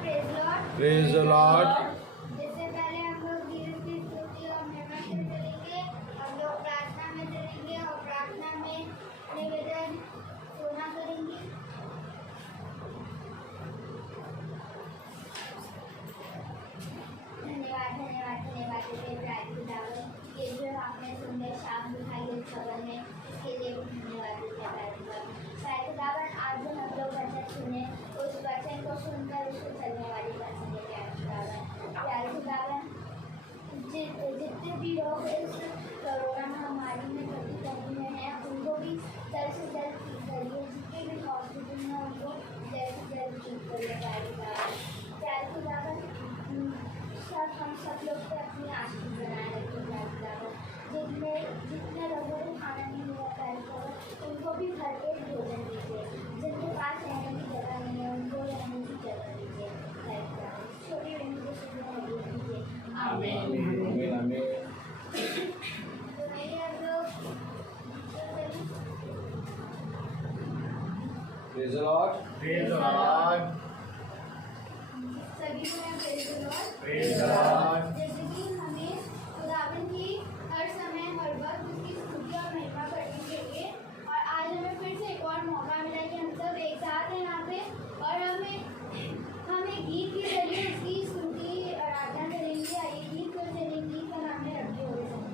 Praise the Lord. इससे पहले हम लोग धीरे धीरे स्तुति और महिमा से चलेंगे। हम लोग प्रार्थना में चलेंगे और प्रार्थना में निवेदन सोना करेंगे। धन्यवाद धन्यवाद धन्यवाद खुदावन, ये जो आपने सुंदर शाम दिखाई इस खबर में, इसके लिए भी धन्यवाद खुदावन। आज जो हम लोग वचन सुने, उस वचन को सुनकर उसको चलने वाली वचन लेके आए खुदावन। जितने भी लोग इस कोरोना महामारी में कभी में हैं, उनको भी जल्द से जल्द ठीक करिए। जितने भी हॉस्पिटल में उनको जल्द से जल्द ठीक करिए खुदावन। हम सब लोग पे अपनी आशीष बनाए रखें जितने लोगों को खाना नहीं मिला खुदावन, उनको भी भर के भोजन दीजिए। जिनके पास रहने की जगह नहीं है, उनको रहने की जगह दीजिए। छोटी बहन को सुनने दीजिए। आमीन आमीन। Praise the Lord. Praise the Lord. सभी को मैं praise the Lord. Praise the Lord. जैसे कि हमें खुदावन की हर समय हर वक्त उसकी स्तुति और महिमा करनी चाहिए। और आज हमें फिर से एक और मौका मिला कि हम सब एक साथ हैं यहाँ पे, और हमें गीत के जरिए उसकी स्तुति आराधना करेंगे। आइए गीत को चलेंगे। गीत का नाम है रखे हुए समय।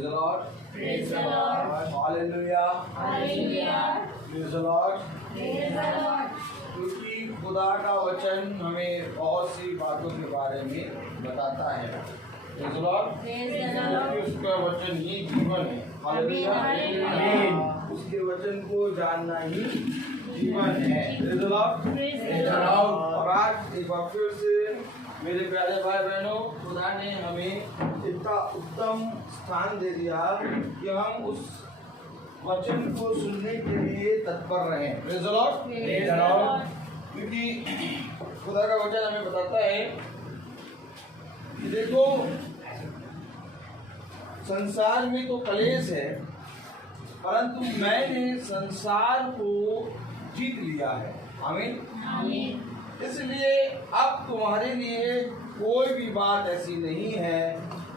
Praise the Lord. Praise the Lord. Hallelujah. Hallelujah. Praise the Lord. Praise the Lord. क्योंकि खुदा का वचन हमें बहुत सी बातों के बारे में बताता है। Praise the Lord. Praise the Lord. क्योंकि उसका वचन ही जीवन है। हालेलुया। आमीन। उसके वचन को जानना ही जीवन है। Praise the Lord. Praise the Lord. और आज एक बार फिर से मेरे प्यारे भाई बहनों, खुदा ने हमें इतना उत्तम स्थान दे दिया कि हम उस वचन को सुनने के लिए तत्पर रहें। Praise the Lord. Praise the Lord. क्योंकि खुदा का वचन हमें बताता है कि देखो, संसार में तो कलेश है, परंतु मैंने संसार को जीत लिया है। आमीन। आमीन। इसलिए अब तुम्हारे लिए कोई भी बात ऐसी नहीं है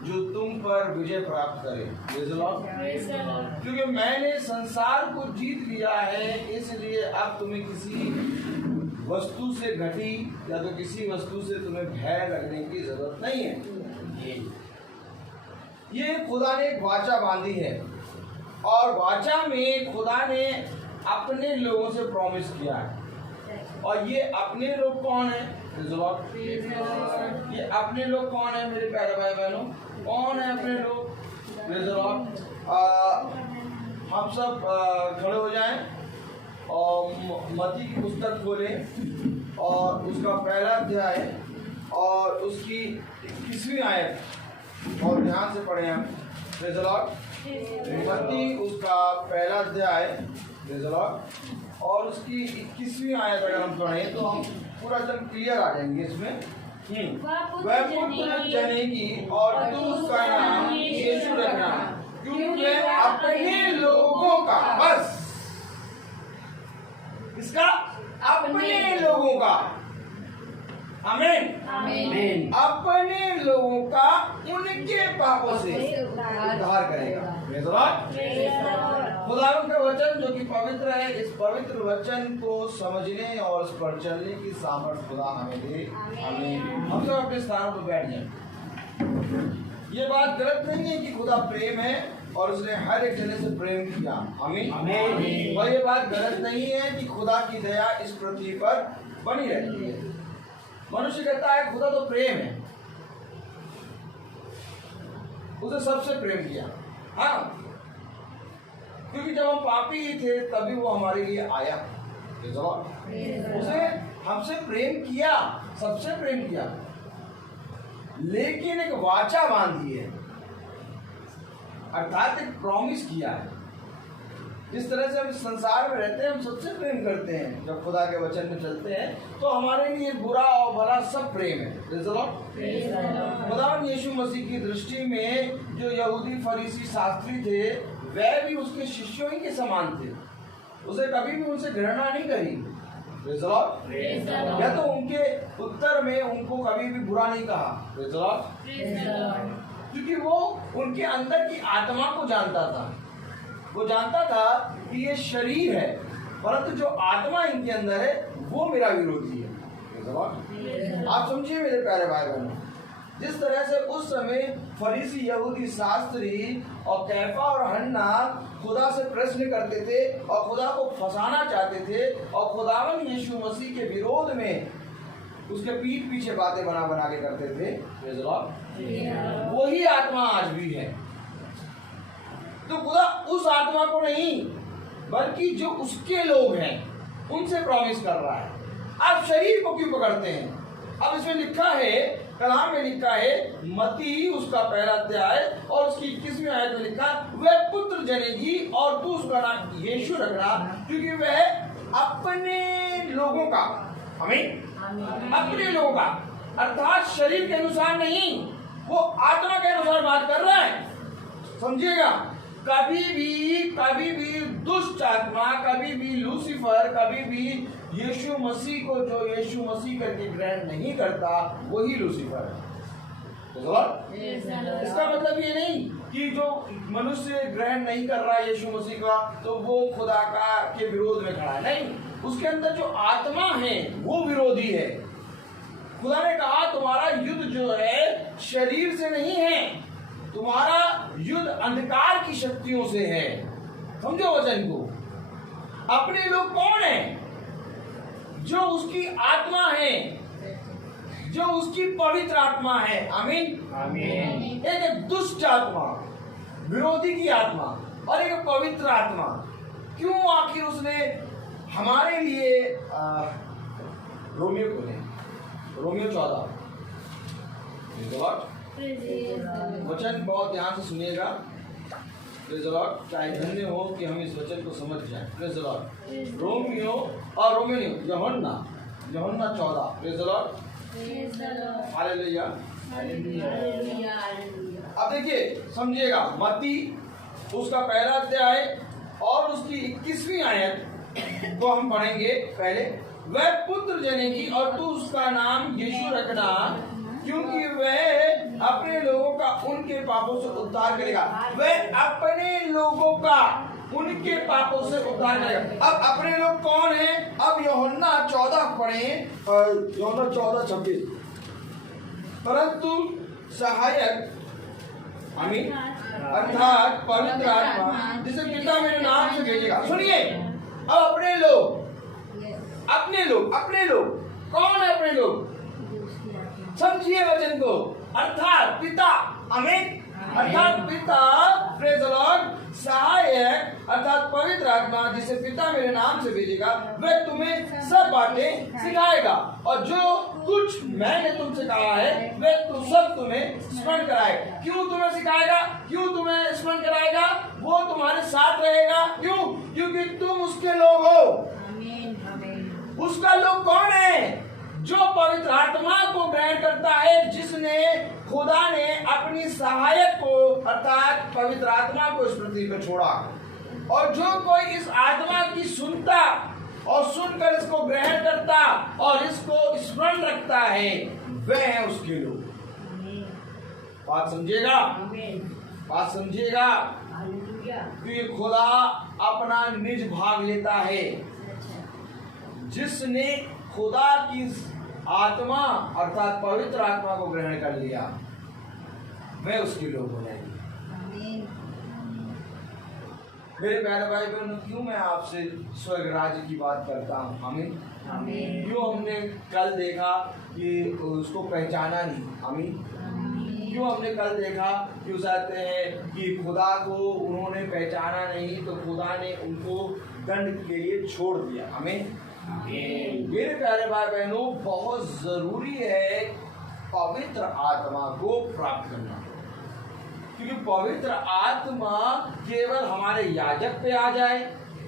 जो तुम पर विजय प्राप्त करे। Praise the Lord. Praise the Lord. क्योंकि मैंने संसार को जीत लिया है, इसलिए अब तुम्हें किसी वस्तु से घटी या तो किसी वस्तु से तुम्हें भय लगने की जरूरत नहीं है। ये खुदा ने एक वाचा बांधी है और वाचा में खुदा ने अपने लोगों से प्रॉमिस किया है। और ये अपने लोग कौन है? Praise the Lord. Praise the Lord. ये अपने लोग कौन है मेरे प्यारे भाई बहनों? कौन है अपने लोग? Praise the Lord. हम सब खड़े हो जाएं और मत्ती की पुस्तक खोलें और उसका पहला अध्याय और उसकी 21वीं आयत और ध्यान से पढ़ें हम। Praise the Lord. मत्ती उसका पहला अध्याय Praise the Lord और उसकी 21वीं आयत अगर हम पढ़ें तो हम पूरा एकदम क्लियर आ जाएंगे इसमें। वह पुत्र जनेगी और तू उसका नाम यीशु रखना, क्योंकि वह अपने लोगों का, बस इसका अपने लोगों का, आमीन, आमीन। अपने लोगों का उनके पापों से उद्धार करेगा। Praise the Lord. Praise the Lord. खुदावंद का वचन जो कि पवित्र है, इस पवित्र वचन को समझने और इस पर चलने की सामर्थ्य खुदा हमें दे। आमीन। हम सब अपने स्थानों पर बैठ जाएं। ये बात गलत नहीं है कि खुदा प्रेम है और उसने हर एक जने से प्रेम किया। आमीन। आमीन। और ये बात गलत नहीं है कि खुदा की दया इस पृथ्वी पर बनी रहती है। मनुष्य कहता है खुदा तो प्रेम है, उसे सबसे प्रेम किया। हाँ, क्योंकि जब हम पापी ही थे तभी वो हमारे लिए आया। उसे हमसे प्रेम किया, सबसे प्रेम किया, लेकिन एक वाचा बांधी है, अर्थात एक प्रॉमिस किया है। जिस तरह से हम इस संसार में रहते हैं, हम सबसे प्रेम करते हैं। जब खुदा के वचन में चलते हैं तो हमारे लिए बुरा और भला सब प्रेम है। खुदा यीशु मसीह की दृष्टि में जो यहूदी फरीसी शास्त्री थे, वह भी उसके शिष्यों ही के समान थे। उसे कभी भी उनसे घृणा नहीं करी। या तो उनके उत्तर में उनको कभी भी बुरा नहीं कहा, क्योंकि वो उनके अंदर की आत्मा को जानता था। वो जानता था कि ये शरीर है, परंतु जो आत्मा इनके अंदर है वो मेरा विरोधी है। आप समझिए मेरे प्यारे भाई बहनों, जिस तरह से उस समय फरीसी यहूदी शास्त्री और कैफा और हन्ना खुदा से प्रश्न करते थे और खुदा को फंसाना चाहते थे और खुदावन यीशु मसीह के विरोध में उसके पीठ पीछे बातें बना बना के करते थे, वही आत्मा आज भी है। तो खुदा उस आत्मा को नहीं, बल्कि जो उसके लोग हैं उनसे प्रॉमिस कर रहा है। आप शरीर को क्यों पकड़ते हैं? अब इसमें लिखा है, कलाम में लिखा है, मत्ती उसका पहला अध्याय और उसकी 21वीं आयत में लिखा, वह पुत्र जनेगी और तू उसका नाम यीशु रखना, क्योंकि वह अपने लोगों का, अपने लोगों का, अर्थात शरीर के अनुसार नहीं, वो आत्मा के अनुसार बात कर रहा है। समझिएगा, कभी भी दुष्ट आत्मा, कभी भी लूसीफर, कभी भी यीशु मसीह को जो यीशु मसीह करके ग्रहण नहीं करता, वही लूसीफर है। इसका मतलब ये नहीं कि जो मनुष्य ग्रहण नहीं कर रहा है यीशु मसीह का, तो वो खुदा का के विरोध में खड़ा है। नहीं, उसके अंदर जो आत्मा है वो विरोधी है। खुदा ने कहा तुम्हारा युद्ध जो है शरीर से नहीं है, तुम्हारा युद्ध अंधकार की शक्तियों से है। समझो वचन को। अपने लोग कौन है? जो उसकी आत्मा है, जो उसकी पवित्र आत्मा है। आमीन आमीन। एक दुष्ट आत्मा, विरोधी की आत्मा, और एक पवित्र आत्मा। क्यों आखिर उसने हमारे लिए रोमियो को ने रोमियो 14 वचन बहुत ध्यान से सुनिएगा। Praise the Lord. चाहे धन्य हो कि हम इस वचन को समझ जाएं। Praise the Lord. रोमियो और रोमियो यूहन्ना 14। Praise the lord. हालेलुया। अब देखिए, समझिएगा। मत्ती उसका पहला अध्याय और उसकी 21वीं आयत को हम पढ़ेंगे। पहले, वह पुत्र जनेगी और तू उसका नाम यीशु रखना, क्योंकि वह अपने लोगों का उनके पापों से उद्धार करेगा। वह अपने लोगों का उनके पापों से उद्धार करेगा। अब अपने लोग कौन है? अब यूहन्ना 14 पढ़े, यूहन्ना 14:26। परंतु सहायक, आमीन, अर्थात पवित्र आत्मा, जिसे पिता मेरे नाम से भेजेगा। सुनिए, अब अपने लोग कौन है? अपने लोग समझिए वचन को। अर्थात पिता, आमीन, अर्थात पिता, प्रेज़ द लॉर्ड, सहायक अर्थात पवित्र आत्मा, जिसे पिता मेरे नाम से भेजेगा, वह तुम्हें सब बातें सिखाएगा और जो कुछ मैंने तुमसे कहा है वह सब तुम्हें स्मरण कराएगा। क्यों तुम्हें सिखाएगा? क्यों तुम्हें स्मरण कराएगा? वो तुम्हारे साथ रहेगा। क्यों? क्योंकि तुम उसके लोग हो। उसका लोग कौन है? जो पवित्र आत्मा को ग्रहण करता है, जिसने खुदा ने अपनी सहायक को अर्थात पवित्र आत्मा को इस पृथ्वी पर छोड़ा। और जो कोई इस आत्मा की सुनता और सुनकर इसको ग्रहण करता और इसको स्मरण रखता है, वह है उसके लोग। बात समझिएगा, बात समझिएगा। क्योंकि खुदा अपना निज भाग लेता है। जिसने खुदा की आत्मा अर्थात पवित्र आत्मा को ग्रहण कर लिया, वह उसके लोग हो जाएंगे। मेरे प्यारे भाई बहनों, क्यों मैं आपसे स्वर्ग राज्य की बात करता हूँ? आमीन। क्यों हमने कल देखा कि उसको पहचाना नहीं? आमीन। क्यों हमने कल देखा कि उस आते हैं कि खुदा को उन्होंने पहचाना नहीं, तो खुदा ने उनको दंड के लिए छोड़ दिया। आमीन। मेरे प्यारे भाई बहनों, बहुत जरूरी है पवित्र आत्मा को प्राप्त करना। क्योंकि पवित्र आत्मा केवल हमारे याजक पे आ जाए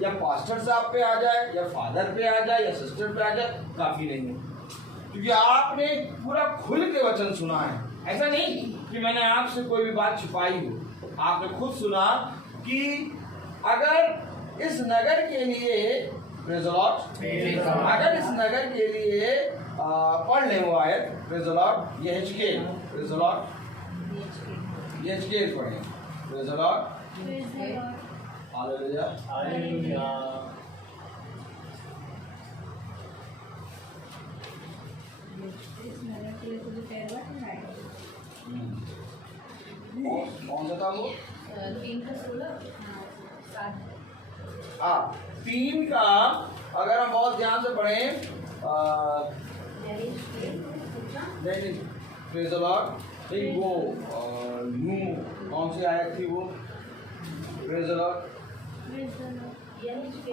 या पास्टर साहब पे आ जाए या फादर पे आ जाए या सिस्टर पे आ जाए, काफी नहीं है। क्योंकि आपने पूरा खुल के वचन सुना है। ऐसा नहीं कि मैंने आपसे कोई भी बात छुपाई हो। आपने खुद सुना कि अगर इस नगर के लिए, प्रेज़ द लॉर्ड, अगर इस नगर के लिए पढ़ ले वो आयत, प्रेज़ द लॉर्ड, यहेजकेल, प्रेज़ द लॉर्ड, यहेजकेल पढ़ें, प्रेज़ द लॉर्ड, हालेलुया, हालेलुया। कौन सा था वो? 3 का अगर हम बहुत ध्यान से पढ़ें, नहीं, प्रेज़ द लॉर्ड, एक वो नू, कौन सी आयत थी वो? प्रेज़ द लॉर्ड,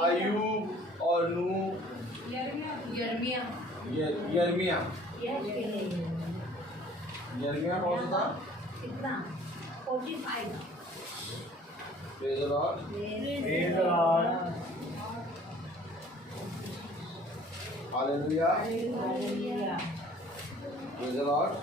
अय्यूब और नू, यिर्मयाह कौन सा था? 45। Praise the Lord, praise the lord. Hallelujah, praise the lord.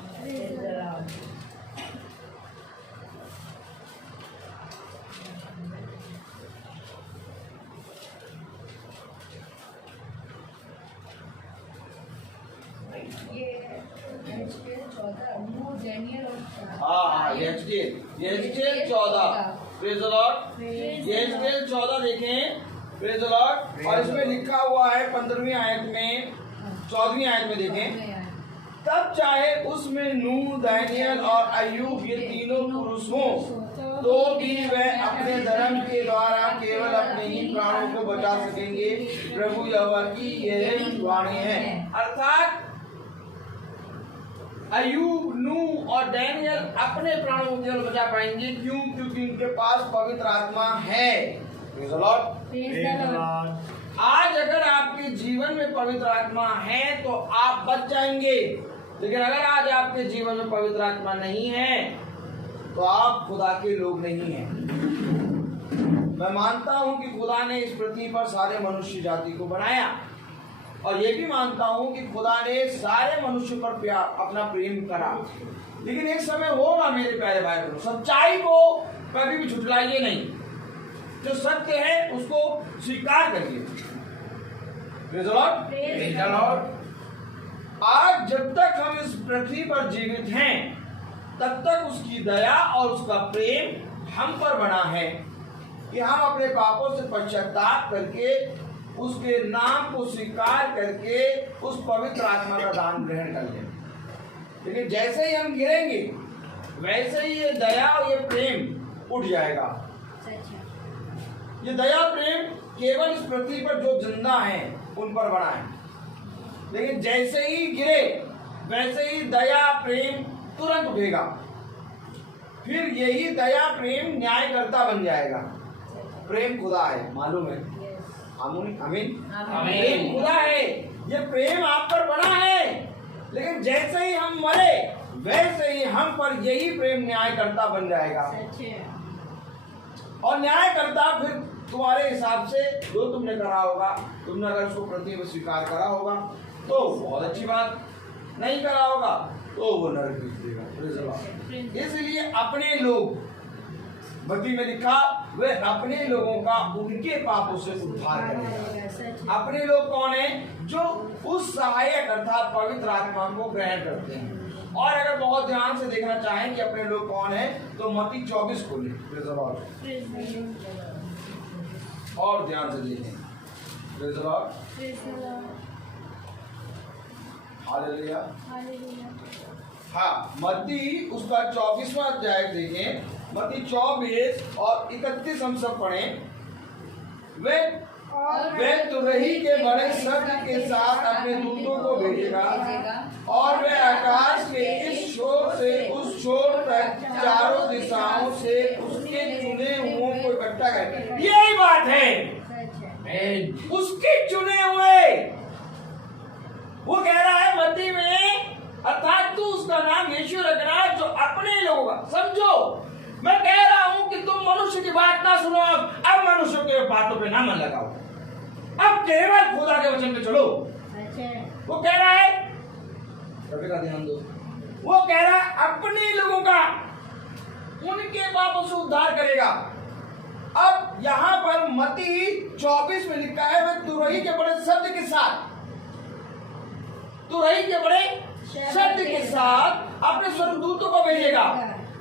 हाँ, यहेजकेल 14, प्रेज़ द लॉर्ड, यहेजकेल 14 देखें, प्रेज़ द लॉर्ड। और इसमें लिखा हुआ है 15वीं आयत में, 14वीं आयत में देखें, तब चाहे उसमें नूह, दानियल और अय्यूब ये तीनों पुरुष हों, तो भी वह अपने धर्म के द्वारा केवल अपने ही प्राणों को बचा सकेंगे। प्रभु यहोवा की यह वाणी है। अर्थात अय्यूब, नूह और दानियल अपने प्राणों को केवल बचा पाएंगे। क्यों? क्योंकि उनके पास पवित्र आत्मा है। Praise the Lord। आज अगर आपके जीवन में पवित्र आत्मा है तो आप बच जाएंगे, लेकिन अगर आज आपके जीवन में पवित्र आत्मा नहीं है तो आप खुदा के लोग नहीं हैं। मैं मानता हूं कि खुदा ने इस पृथ्वी पर सारे मनुष्य जाति को बनाया, और ये भी मानता हूं कि खुदा ने सारे मनुष्य पर प्यार, अपना प्रेम करा। लेकिन एक समय होगा मेरे प्यारे भाई बहनों, सच्चाई को कभी भी झुठलाइए नहीं। जो सत्य है उसको स्वीकार करिए। Praise the Lord। Praise the Lord। आज जब तक हम इस पृथ्वी पर जीवित हैं तब तक उसकी दया और उसका प्रेम हम पर बना है कि हम अपने पापों से पश्चाताप करके उसके नाम को स्वीकार करके उस पवित्र आत्मा का दान ग्रहण कर लें। लेकिन जैसे ही हम गिरेंगे वैसे ही ये दया और ये प्रेम उठ जाएगा। ये दया प्रेम केवल इस पृथ्वी पर जो जिंदा हैं उन पर बना है, लेकिन जैसे ही गिरे वैसे ही दया प्रेम तुरंत उठेगा। फिर यही दया प्रेम न्यायकर्ता बन जाएगा। प्रेम खुदा है, मालूम है? आमीन। प्रेम खुदा है, ये प्रेम आप पर बना है, लेकिन जैसे ही हम मरे वैसे ही हम पर यही प्रेम न्यायकर्ता बन जाएगा। और न्यायकर्ता फिर तुम्हारे हिसाब से जो तुमने करा होगा, तुमने अगर उसको पृथ्वी में स्वीकार करा होगा तो बहुत अच्छी बात, नहीं करा होगा तो वो नरक भेजेगा। इसलिए अपने लोग, भक्ति में लिखा, वे अपने लोगों का उनके पापों से उद्धार करेगा। अपने लोग कौन है? जो उस सहायक अर्थात पवित्र आत्मा को ग्रहण करते हैं। और अगर बहुत ध्यान से देखना चाहें कि अपने लोग कौन है तो मत्ती 24 खोलें और ध्यान से देखें। हालेलुया। हाँ, मत्ती उसका 24वां अध्याय देखें। मत्ती 24 और 31 हम सब पढ़ें। वे तुरही के बड़े शब्द के साथ अपने दूतों को भेजेगा और वे आकाश के इस छोर से उस छोर तक चारों दिशाओं से उसके चुने हुओं को इकट्ठा करेंगे। यही बात है, उसके चुने हुए। वो कह रहा है मत्ती में, अर्थात तू उसका नाम यीशु रख रहा है, जो अपने लोगों का। समझो, मैं कह रहा हूं कि तुम मनुष्य की बात ना सुनो। अब मनुष्य के बातों पे ना मन लगाओ, अब केवल खुदा के वचन पे चलो। वो कह रहा है, रवि का ध्यान दो, वो कह रहा है अपने लोगों का उनके पापों से उद्धार करेगा। अब यहां पर मत्ती 24 में लिखा है, वह तुरही के बड़े शब्द के साथ, तुरही के बड़े शब्द के साथ अपने स्वर्गदूतों को भेजेगा।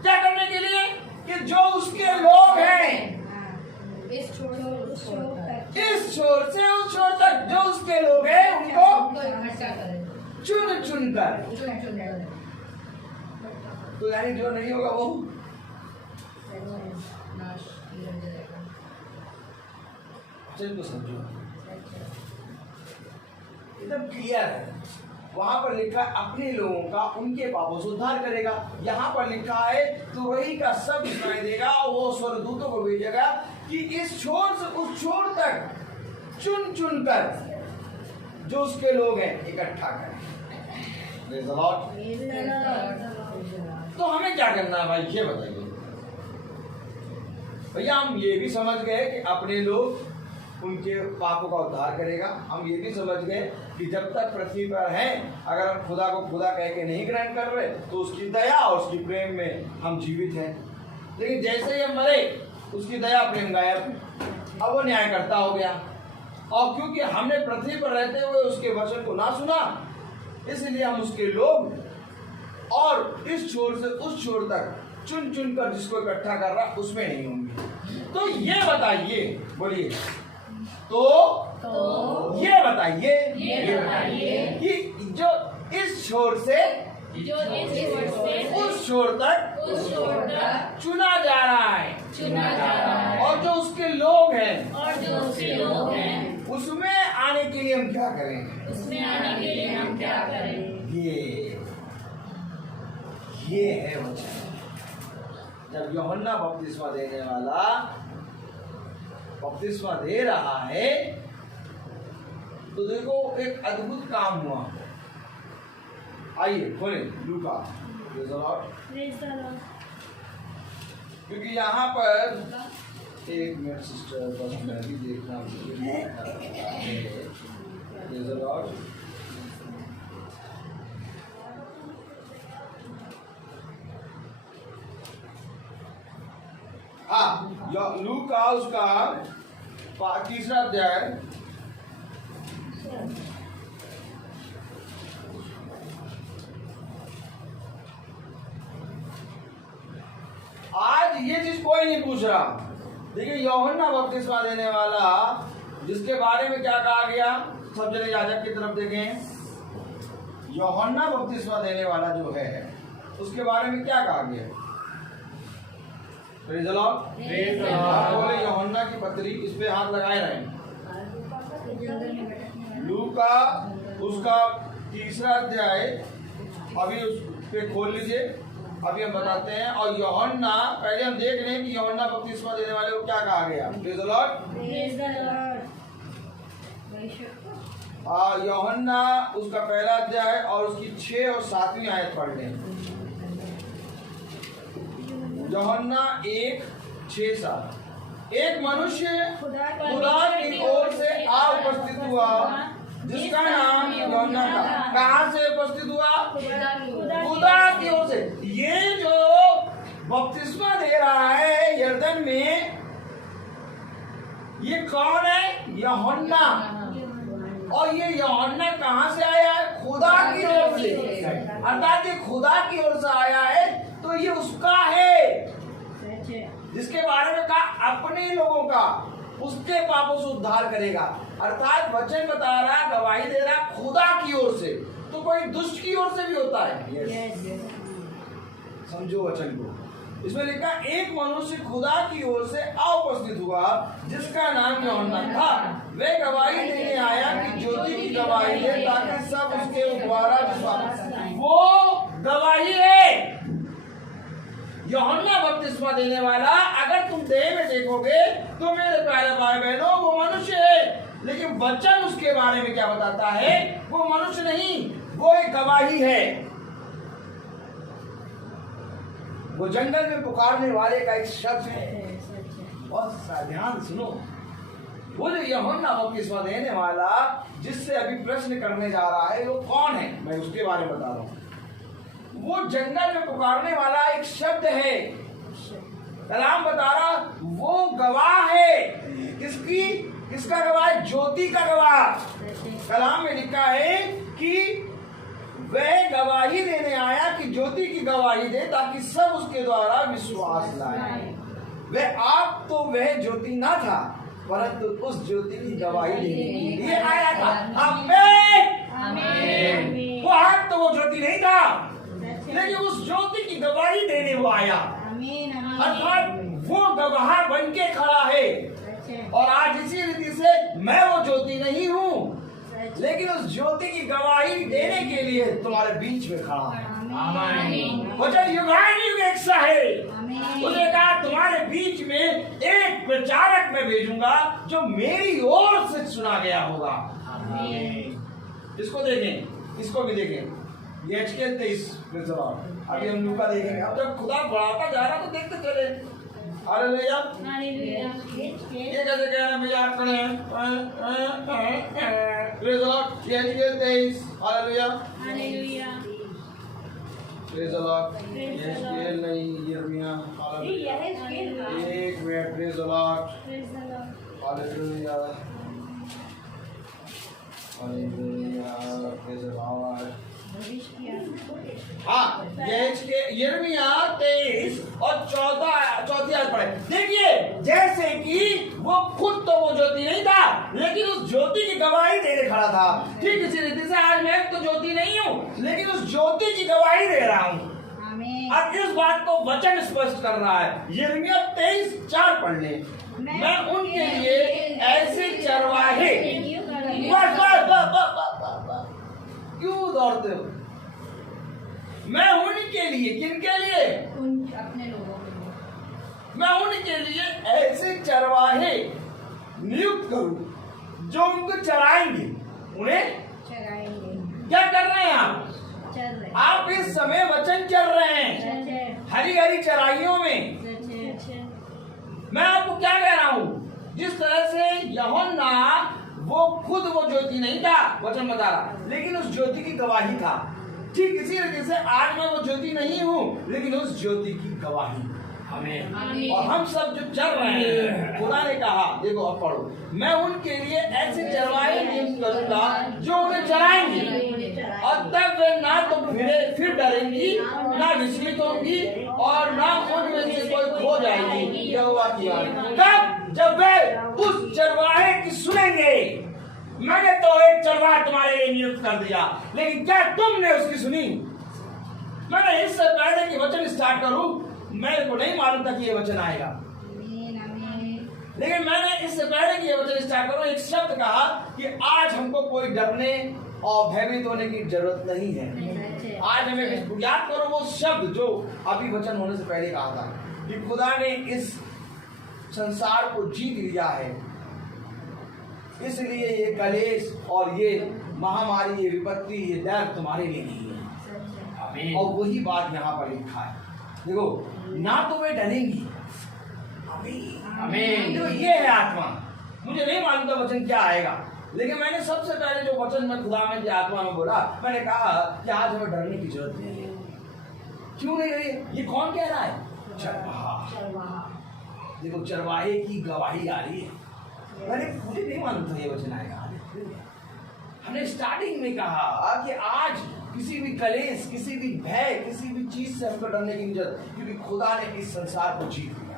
क्या करने के लिए? कि जो उसके लोग हैं, इस छोर से उस छोर तक जो उसके लोग हैं उनको चुन चुन कर, तो यानी जो नहीं होगा वो चल। समझो, एकदम क्लियर है। वहां पर लिखा है अपने लोगों का उनके पापों से उद्धार करेगा। यहाँ पर लिखा है तुरही का शब्द सुनाई देगा और वो स्वर्गदूतों को भेजेगा कि इस छोर से उस छोर तक चुन चुन कर जो उसके लोग हैं इकट्ठा करें। तो हमें क्या करना है भाई, ये बताइए भैया। हम ये भी समझ गए कि अपने लोग उनके पापों का उद्धार करेगा। हम ये भी समझ गए कि जब तक पृथ्वी पर हैं, अगर हम खुदा को खुदा कह के नहीं ग्रहण कर रहे तो उसकी दया और उसकी प्रेम में हम जीवित हैं। लेकिन जैसे ही हम मरे उसकी दया प्रेम गायब, अब वो न्यायकर्ता हो गया। और क्योंकि हमने पृथ्वी पर रहते हुए उसके वचन को ना सुना, इसलिए हम उसके लोग और इस छोर से उस छोर तक चुन चुन कर जिसको इकट्ठा कर रहा उसमें नहीं होंगे। तो ये बताइए, बोलिए, तो ये बताइए कि जो इस छोर से जो इस छोर से उस छोर तक उस छोर तक चुना जा रहा है, चुना जा रहा है, और जो उसके लोग हैं और जो उसके लोग हैं उसमें आने के लिए हम क्या करें? उसमें आने के लिए हम क्या करें? ये है वचन। जब यूहन्ना बपतिस्मा देने वाला बपतिस्मा दे रहा है तो देखो एक अद्भुत काम हुआ। आइए खोलें लूका, क्योंकि यहाँ पर एक मिनट सिस्टर बस मैं भी देखना हाँ, लूका उसका तीसरा अध्याय आज ये चीज कोई नहीं पूछ रहा। देखिए यूहन्ना बपतिस्मा देने वाला जिसके बारे में क्या कहा गया, सब जने याजक की तरफ देखें। यूहन्ना बपतिस्मा देने वाला जो है उसके बारे में क्या कहा गया? Praise the Lord. बोले यूहन्ना की पत्री, इस पे हाथ लगाए रहे। लूका उसका तीसरा अध्याय अभी उस पे खोल लीजिए, अभी हम बताते हैं। और यूहन्ना पहले हम देख रहे हैं कि यूहन्ना बपतिस्मा देने वाले को क्या कहा गया। Praise the Lord. यूहन्ना उसका पहला अध्याय और उसकी 6 और 7वीं आयत पढ़ लें। यूहन्ना 1:6-7। एक मनुष्य खुदा की ओर से आ उपस्थित हुआ जिसका नाम यूहन्ना था। कहाँ से उपस्थित हुआ? खुदा की ओर से। ये जो बपतिस्मा दे रहा है यरदन में, ये कौन है? यूहन्ना। और ये यूहन्ना कहाँ से आया है? खुदा की ओर से। अर्थात ये खुदा की ओर से आया है तो ये उसका है, जिसके बारे में कहा अपने लोगों का उसके पापों से उद्धार करेगा। अर्थात वचन बता रहा, गवाही दे रहा खुदा की ओर से, तो कोई दुष्ट की ओर से भी होता है। समझो वचन को। इसमें लिखा एक मनुष्य खुदा की ओर से उपस्थित हुआ जिसका नाम यूहन्ना था। वे गवाही देने आया कि ज्योति की गवाही दे ताकि सब उसके द्वारा विश्वास। वो गवाही है यूहन्ना बपतिस्मा देने वाला। अगर तुम देह में देखोगे तो मेरे प्यारे भाई बहनों वो मनुष्य है, लेकिन वचन उसके बारे में क्या बताता है? वो मनुष्य नहीं, वो एक गवाही है। वो जंगल में पुकारने वाले का एक शब्द है। बहुत ध्यान सुनो। वो जो यूहन्ना बपतिस्मा देने वाला जिससे अभी प्रश्न करने जा रहा है वो कौन है, मैं उसके बारे में बता रहा हूँ। वो जंगल में पुकारने वाला एक शब्द है। कलाम बता रहा वो गवाह है। किसका गवाह? ज्योति का गवाह। कलाम में लिखा है कि वह गवाही देने आया कि ज्योति की गवाही दे ताकि सब उसके द्वारा विश्वास लाए। वह ज्योति ना था परंतु उस ज्योति की गवाही देने के लिए आया था। आमीन। वो हाथ तो वो ज्योति नहीं था, लेकिन उस ज्योति की गवाही देने वो आया। अर्थात वो गवाह बन के खड़ा है। और आज इसी रीति से मैं वो ज्योति नहीं हूँ, लेकिन उस ज्योति की गवाही देने के लिए तुम्हारे बीच में खड़ा है। वचन युगानुयुग एक सा है। उसने कहा तुम्हारे बीच में एक प्रचारक मैं भेजूंगा जो मेरी ओर से चुना गया होगा। इसको देखें, इसको भी देखें। ये HK 23 अभी हम लूका देखेंगे। अब जब खुदा बढ़ाता जा रहा तो देखते चले। हालेलुया। ये कैसे कह रहे हैं भैया? आप खड़े हैं। Praise the lord. ये HK 23 हालेलुया। Praise the lord. यहेजकेल नहीं, यिर्मयाह। हालेलुया। एक मिनट। Praise the lord. हालेलुया। हालेलुया। Praise the lord. हाँ, यिर्मयाह 23 और 14 चौथी आयत पढ़े। देखिए जैसे कि वो खुद तो वो ज्योति नहीं था, लेकिन उस ज्योति की गवाही देने खड़ा था। ठीक इसी रीति से आज मैं तो ज्योति नहीं हूँ, लेकिन उस ज्योति की गवाही दे रहा हूँ। अब इस बात को वचन स्पष्ट कर रहा है। यिर्मयाह 23:4 पढ़ ले। मैं उनके लिए ऐसे चरवाहे, क्यों दौड़ते हो? मैं उनके लिए, किनके लिए? अपने लोगों के लिए। मैं उनके लिए ऐसे चरवाहे नियुक्त करूं जो उनको चराएंगे। उन्हें क्या कर रहे हैं आप? आप इस समय वचन चल रहे हैं हरी हरी चराइयों में। मैं आपको क्या कह रहा हूं, जिस तरह से यूहन्ना वो खुद वो ज्योति नहीं था, वचन बता रहा, लेकिन उस ज्योति की गवाही था। ठीक इसी रीति से आज मैं वो ज्योति नहीं हूं, लेकिन उस ज्योति की गवाही। हमें और हम सब जो चल रहे हैं, खुदा ने कहा, देखो अब पढ़ो, मैं उनके लिए ऐसे चरवाहे नियुक्त करूंगा जो उन्हें चराएंगे, और तब वे ना तो फिर डरेंगी, ना विस्मित होंगी, और ना उनमें से कोई खो जाएगी। यहोवा की बात। तब जब वे उस चरवाहे की सुनेंगे, मैंने तो एक चरवाहा तुम्हारे लिए नियुक्त कर दिया, लेकिन क्या तुमने उसकी सुनी? मैंने इससे पहले कि वचन स्टार्ट करूं, मेरे को नहीं मालूम था कि ये वचन आएगा, लेकिन मैंने इससे पहले कि ये वचन स्टार्ट करूं, एक शब्द कहा कि आज हमको कोई डरने और भयभीत होने की जरूरत नहीं है। आज हमें याद करो वो शब्द जो अभी वचन होने से पहले कहा था कि खुदा ने इस संसार को जीत लिया है, इसलिए ये कलेश और ये महामारी, ये विपत्ति, ये डर तुम्हारे लिए नहीं है। और वही बात यहाँ पर लिखा है। देखो, ना तो वे डरेंगी। आमीन। देखो, ये है आत्मा। मुझे नहीं मालूम था वचन क्या आएगा, लेकिन मैंने सबसे पहले जो वचन में खुदा में जो आत्मा में बोला, मैंने कहा कि आज हमें डरने की जरूरत नहीं है। क्यों नहीं डरे? ये कौन कह रहा है? चरवाहा। देखो, चरवाहे की गवाही आ रही है। मुझे नहीं मालूम था ये वचन आएगा। हमने स्टार्टिंग में कहा कि आज किसी भी कलेश, किसी भी भय, किसी भी चीज से हमको डरने की जरूरत, क्योंकि खुदा ने इस संसार को जीत लिया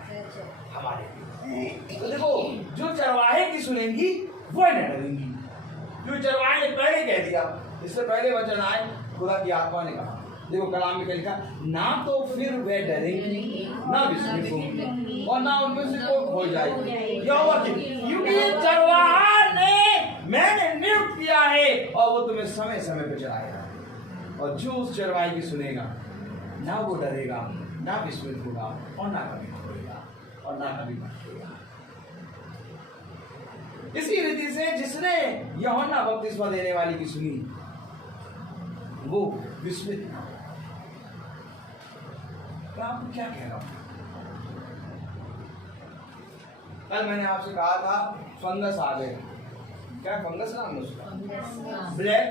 हमारे लिए। तो देखो, जो चरवाहे की सुनेंगी वो न डरेंगी, क्योंकि चरवाहे ने पहले कह दिया। इससे पहले वचन आए, खुदा की आत्मा ने कहा, देखो कलाम में क्या लिखा, ना तो फिर वे डरेंगी, ना विस्मित होंगी, और ना उनमें से कोई खो जाएगी। क्योंकि चरवाहा ने मैंने नियुक्त किया है, और वो तुम्हें समय समय पे चलाएगा। और जो उस चरवाहे की सुनेगा, ना वो डरेगा, ना विस्मित होगा, और ना कभी खोएगा, और ना कभी भटकेगा। इसी रीति से जिसने यूहन्ना बपतिस्मा देने वाली की सुनी, वो विस्मित ना हो। तो आपको क्या कह रहा हूं? कल मैंने आपसे कहा था फंगस आ गए। क्या फंगस नाम है उसका? ब्लैक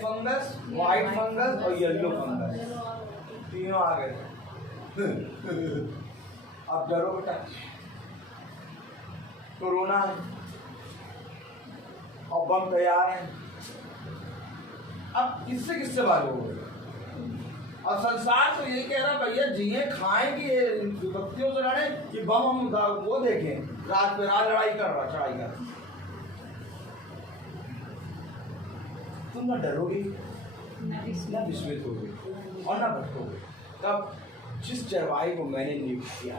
फंगस, व्हाइट फंगस और येलो फंगस, तीनों आ गए। अब डरो बेटा, कोरोना है और बम तैयार है। अब किससे किससे भागोगे? और संसार तो यही कह रहा, भैया जिए खाएंगे, विपत्तियों से लड़े, कि बम हम वो देखें, रात पे रात लड़ाई कर रहा, चढ़ाई कर। तुम ना डरोगे, ना विस्मित होगे, और ना भटकोगे। तब जिस चरवाहे को मैंने नियुक्त किया,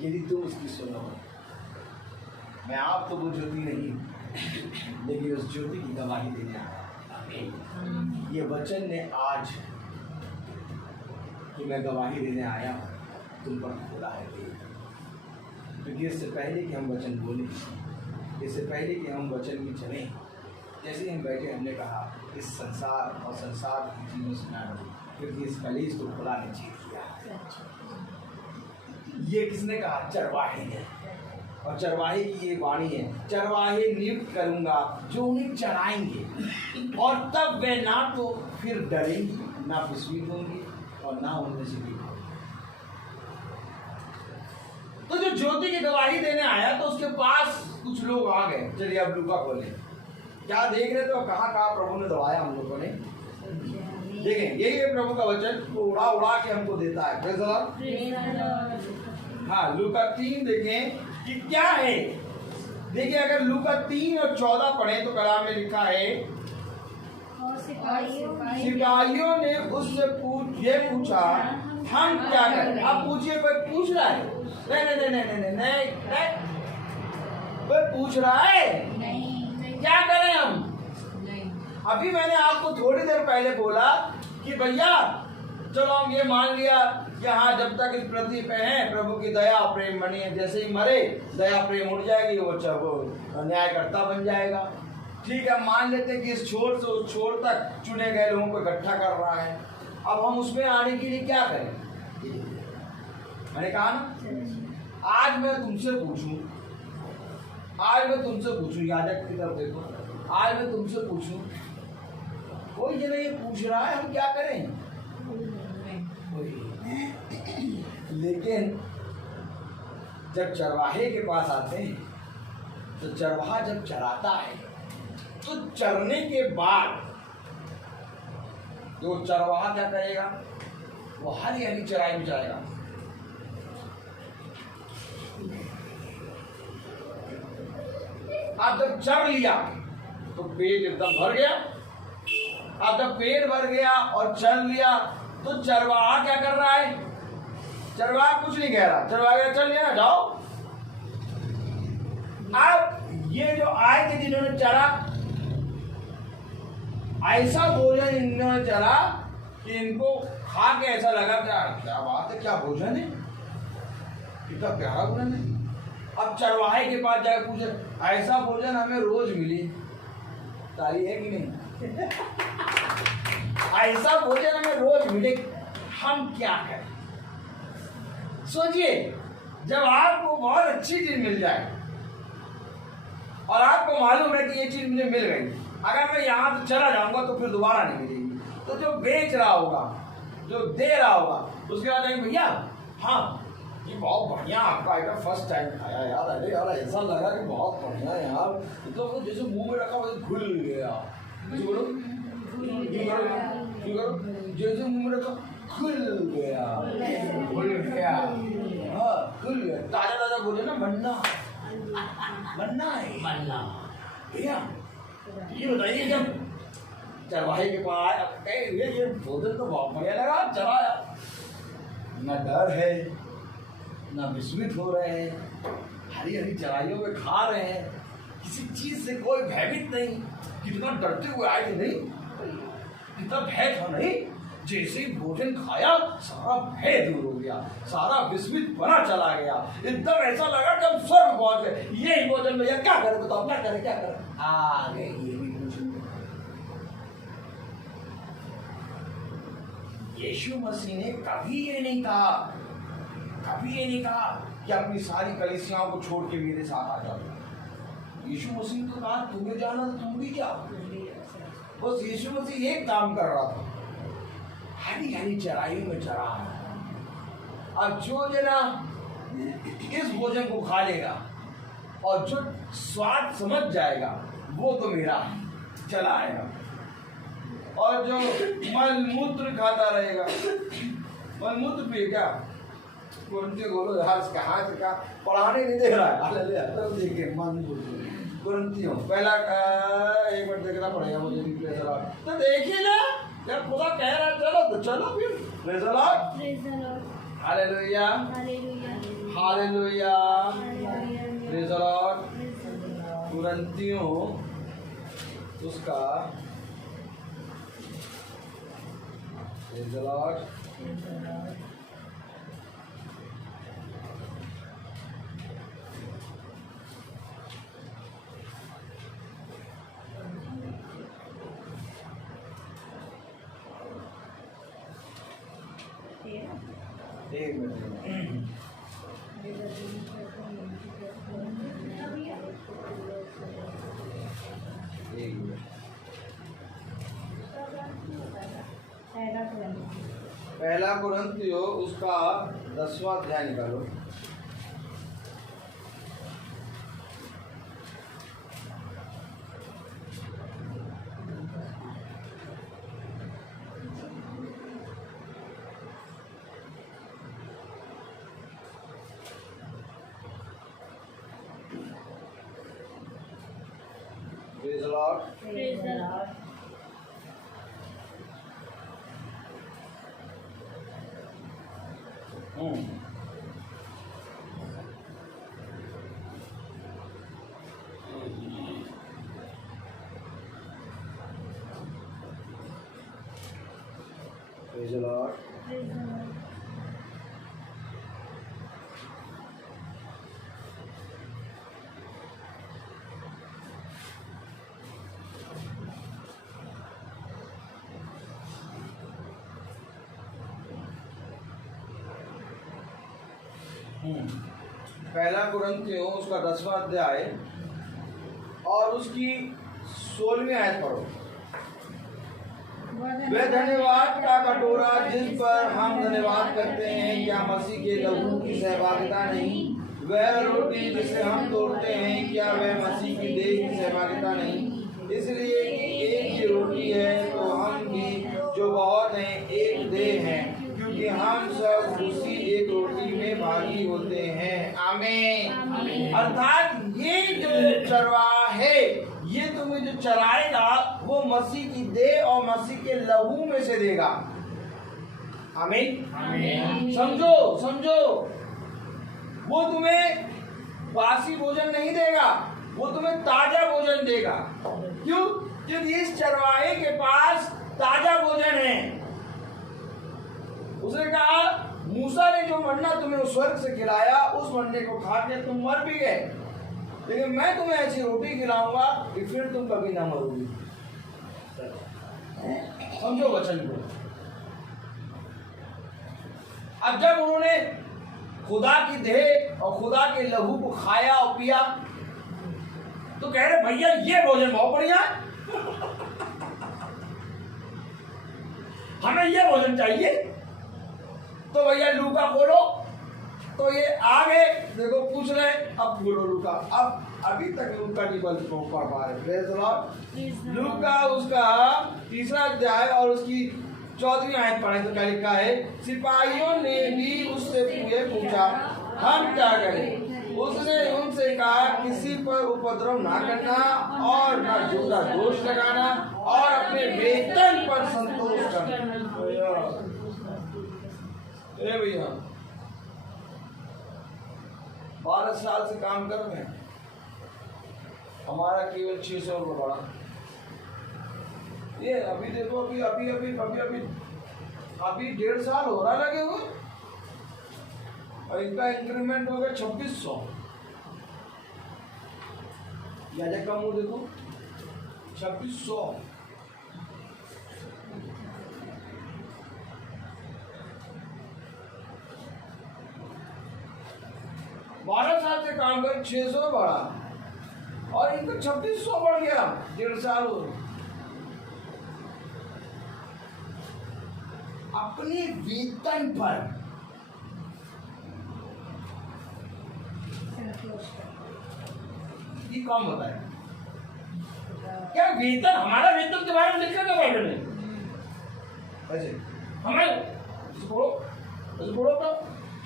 यदि तुम उसकी सुनो, मैं आप तो वो ज्योति नहीं, लेकिन उस ज्योति की गवाही देने आया। ये वचन ने आज कि मैं गवाही देने आया तुम पर खोला है, क्योंकि इससे पहले कि हम वचन बोले, इससे पहले कि हम वचन की चलें, जैसे हम बैठे हमने कहा इस संसार और संसार की चीज़ों से ना डरो, क्योंकि इस कलेश को खुदा ने जीत लिया। ये किसने कहा? चरवाहे ने। और चरवाहे की ये वाणी है, चरवाहे नियुक्त करूंगा जो उन्हें चराएंगे, और तब वे ना तो फिर डरेंगी, ना विस्मित होंगी, और ना उनमें से भी। तो जो ज्योति की गवाही देने आया, तो उसके पास कुछ लोग आ गए। चलिए अब लूका खोलें। क्या देख रहे थे और कहाँ प्रभु ने दबाया हम लोगों ने? देखें, यही है प्रभु का वचन, तो उड़ा उड़ा के हमको देता है। हाँ, लूका 3 देखें कि क्या है। देखिए, अगर लूका 3 और 14 पढ़ें तो कलाम में लिखा है, और सिपाहियों सिपाहियों ने उससे पूछा हम क्या करें। अब पूछिए, कोई पूछ रहा है? नहीं, कोई पूछ रहा है? नहीं क्या करें हम? नहीं अभी मैंने आपको थोड़ी देर पहले बोला कि भैया चलो हम ये मान लिया कि हाँ, जब तक इस पृथ्वी पे हैं प्रभु की दया प्रेम बनी है, जैसे ही मरे दया प्रेम उड़ जाएगी, वो न्यायकर्ता बन जाएगा। ठीक है, मान लेते हैं कि इस छोर से उस छोर तक चुने गए लोगों को इकट्ठा कर रहा है। अब हम उसमें आने के लिए क्या करें? मैंने कहा ना, आज मैं तुमसे पूछूं, याजक की तरफ देखो, आज मैं तुमसे पूछूं, कोई जगह ये पूछ रहा है हम क्या करें? लेकिन जब चरवाहे के पास आते हैं तो चरवाहा जब चराता है तो चरने के बाद जो चरवाहा क्या करेगा? वो हरी हरी चराई में जाएगा। अब जब चर लिया तो पेट एकदम भर गया। अब जब पेट भर गया और चर लिया तो चरवाहा क्या कर रहा है? चरवाहा कुछ नहीं कह रहा, चरवाहा चल लिया, जाओ। अब ये जो आए थे जिन्होंने चरा, ऐसा भोजन इन्होंने चरा कि इनको खा के ऐसा लगा क्या बात है, क्या भोजन है, कितना प्यारा भोजन है। अब चरवाहे के पास जाकर पूछे, ऐसा भोजन हमें रोज मिली, ताली है कि नहीं? ऐसा भोजन हमें रोज मिले, हम क्या करें? सोचिए, जब आपको बहुत अच्छी चीज मिल जाए और आपको मालूम है कि ये चीज मुझे मिल गई, अगर मैं यहाँ से चला जाऊंगा तो फिर दोबारा नहीं मिलेगी, तो जो बेच रहा होगा, जो दे रहा होगा, उसके बाद भैया हाँ ये बहुत बढ़िया आपका आइटम फर्स्ट टाइम खाया यार, अरे यार ऐसा लगा कि बहुत बढ़िया है यार, तो जैसे मुंह में रखा वैसे घुल गया, जैसे मुंह में रखा खुल गया, हाँ खुल गया। ताजा ताजा बोले ना, मन्ना है भैया। ये बताइए, जब चरवाहे के पास ये भोजन तो बहुत बढ़िया लगा, चराया, न डर है न विस्मित हो रहे हैं, हरी हरी चराइयों में खा रहे हैं, किसी चीज से कोई भयभीत नहीं। कितना डरते हुए आए थे, नहीं कितना भय था, नहीं जैसे ही भोजन खाया सारा भय दूर हो गया, सारा विस्मित बना चला गया, एकदम ऐसा लगा कि हम स्वर्ग पहुंच गए। यही भोजन भैया, क्या करें बताओ, क्या करें? आ गए ये भी पूछेंगे। यीशु मसीह ने कभी ये नहीं कहा कि अपनी सारी कलीसियाओं को छोड़ के मेरे साथ आ जाओ। यीशु मसीह ने तो कहा तुम्हें जाना तो तुम भी जाओ। बस यीशु मसीह एक काम कर रहा था, हरी हरी चराइयों में चरा। अब जो जना इस भोजन को खा लेगा और जो स्वाद समझ जाएगा वो तो मेरा चला आएगा, और जो मलमूत्र खाता रहेगा, मलमूत्र पिए क्या कुरंतियों बोलो यार, कहाँ से क्या पढ़ाने नहीं दे रहा है। हालेलुया। तब देखिए मलमूत्र कुरंतियों पहला, एक मिनट देखना पड़ेगा मुझे रिप्लेस। तो देखिए ना, जब खुदा कह रहा है चलो तो चलो फिर। प्रेज़ द लॉर्ड, हालेलुया, हालेलुया, प्रेज़ द लॉर्ड। कुरंतियों उसका, प्रेज़ द लॉर्ड, एक मिनट। पहला कुरंतियों उसका 10वां अध्याय निकालो। Praise the Lord. Praise the Lord. Praise the Lord. Praise the Lord. पहला कुरिन्थियों उसका 10वां अध्याय और उसकी 16वीं आयत पढ़ो। वह धन्यवाद का कटोरा जिस पर हम धन्यवाद करते हैं, क्या मसीह के लहू की सहभागिता नहीं? वह रोटी जिसे हम तोड़ते हैं, क्या वह मसीह की देह की सहभागिता नहीं? इसलिए कि एक ही रोटी है तो हम भी जो बहुत हैं एक देह हैं, क्योंकि हम सब उसी एक रोटी में भागी होते हैं। आमीन। अर्थात ये जो चरवाहा है, ये तुम्हें जो चराएगा वो मसीह की देह और मसीह के लहू में से देगा। आमीन। समझो समझो, वो तुम्हें बासी भोजन नहीं देगा, वो तुम्हें ताजा भोजन देगा। क्यों? क्योंकि इस चरवाहे के पास ताजा भोजन है। उसने कहा मूसा ने जो मन्ना तुम्हें उस स्वर्ग से खिलाया, उस मन्ने को खा के तुम मर भी गए, लेकिन मैं तुम्हें ऐसी रोटी खिलाऊंगा कि फिर तुम कभी ना मरोगी। समझो वचन को। अब जब उन्होंने खुदा की देह और खुदा के लहू को खाया और पिया, तो कह रहे भैया ये भोजन बहुत बढ़िया है, हमें ये भोजन चाहिए। तो भैया लूका खोलो, तो ये आगे देखो पूछ रहे, अब बोलो लूका। अब अभी तक लूका की बल को पढ़ पा रहे। लूका उसका 3रा अध्याय और उसकी 14वीं आयत पढ़े तो क्या लिखा है? सिपाहियों ने भी उससे पूछा हम क्या करें? उसने उनसे कहा किसी पर उपद्रव ना करना और ना झूठा दोष लगाना और अपने वेतन पर संतोष करना। भैया 12 साल से काम कर रहे हैं, हमारा केवल 600 रुपये बढ़ा। ये अभी देखो, अभी अभी अभी अभी अभी अभी 1.5 साल हो रहा लगे हुए, और इनका इंक्रीमेंट हो गया 2600। या कम हो देखो 2600। बारह साल से काम कर 600 बढ़ा और इनका 2600 बढ़ गया, 1.5 साल हो। अपने वेतन पर ये कौन बताए? क्या वेतन, हमारा वेतन के बारे में लिखा था बाइबल में? हमारे तो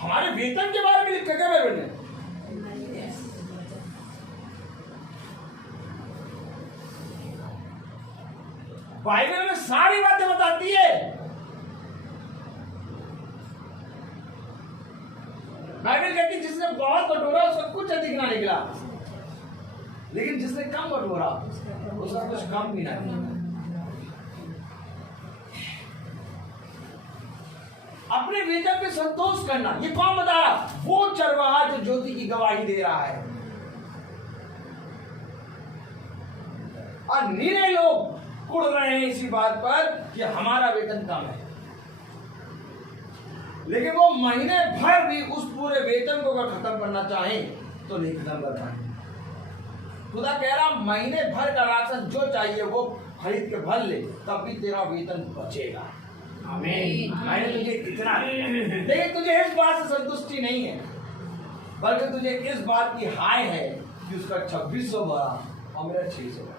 हमारे वेतन के बारे में लिखा क्या बाइबल में? बाइबल में सारी बातें बताती है। बाइबल कहती है जिसने बहुत बटोरा उसका कुछ अधिक ना निकला, लेकिन जिसने कम बटोरा उसका कुछ कम भी ना निकला। अपने वेतन पे संतोष करना, ये कौन बता रहा? वो चरवाहा जो ज्योति की गवाही दे रहा है। और निरे लोग कुड़ रहे हैं इसी बात पर कि हमारा वेतन कम है, लेकिन वो महीने भर भी उस पूरे वेतन को अगर खत्म करना चाहे तो नहीं खत्म कर पाए। खुदा कह रहा महीने भर का राशन जो चाहिए वो खरीद के भर ले, तब भी तेरा वेतन बचेगा। आमीन। मैंने तुझे इतना, लेकिन तुझे इस बात से संतुष्टि नहीं है, बल्कि तुझे इस बात की हाय है कि उसका 2600 बढ़ा और मेरा 600 बढ़ा।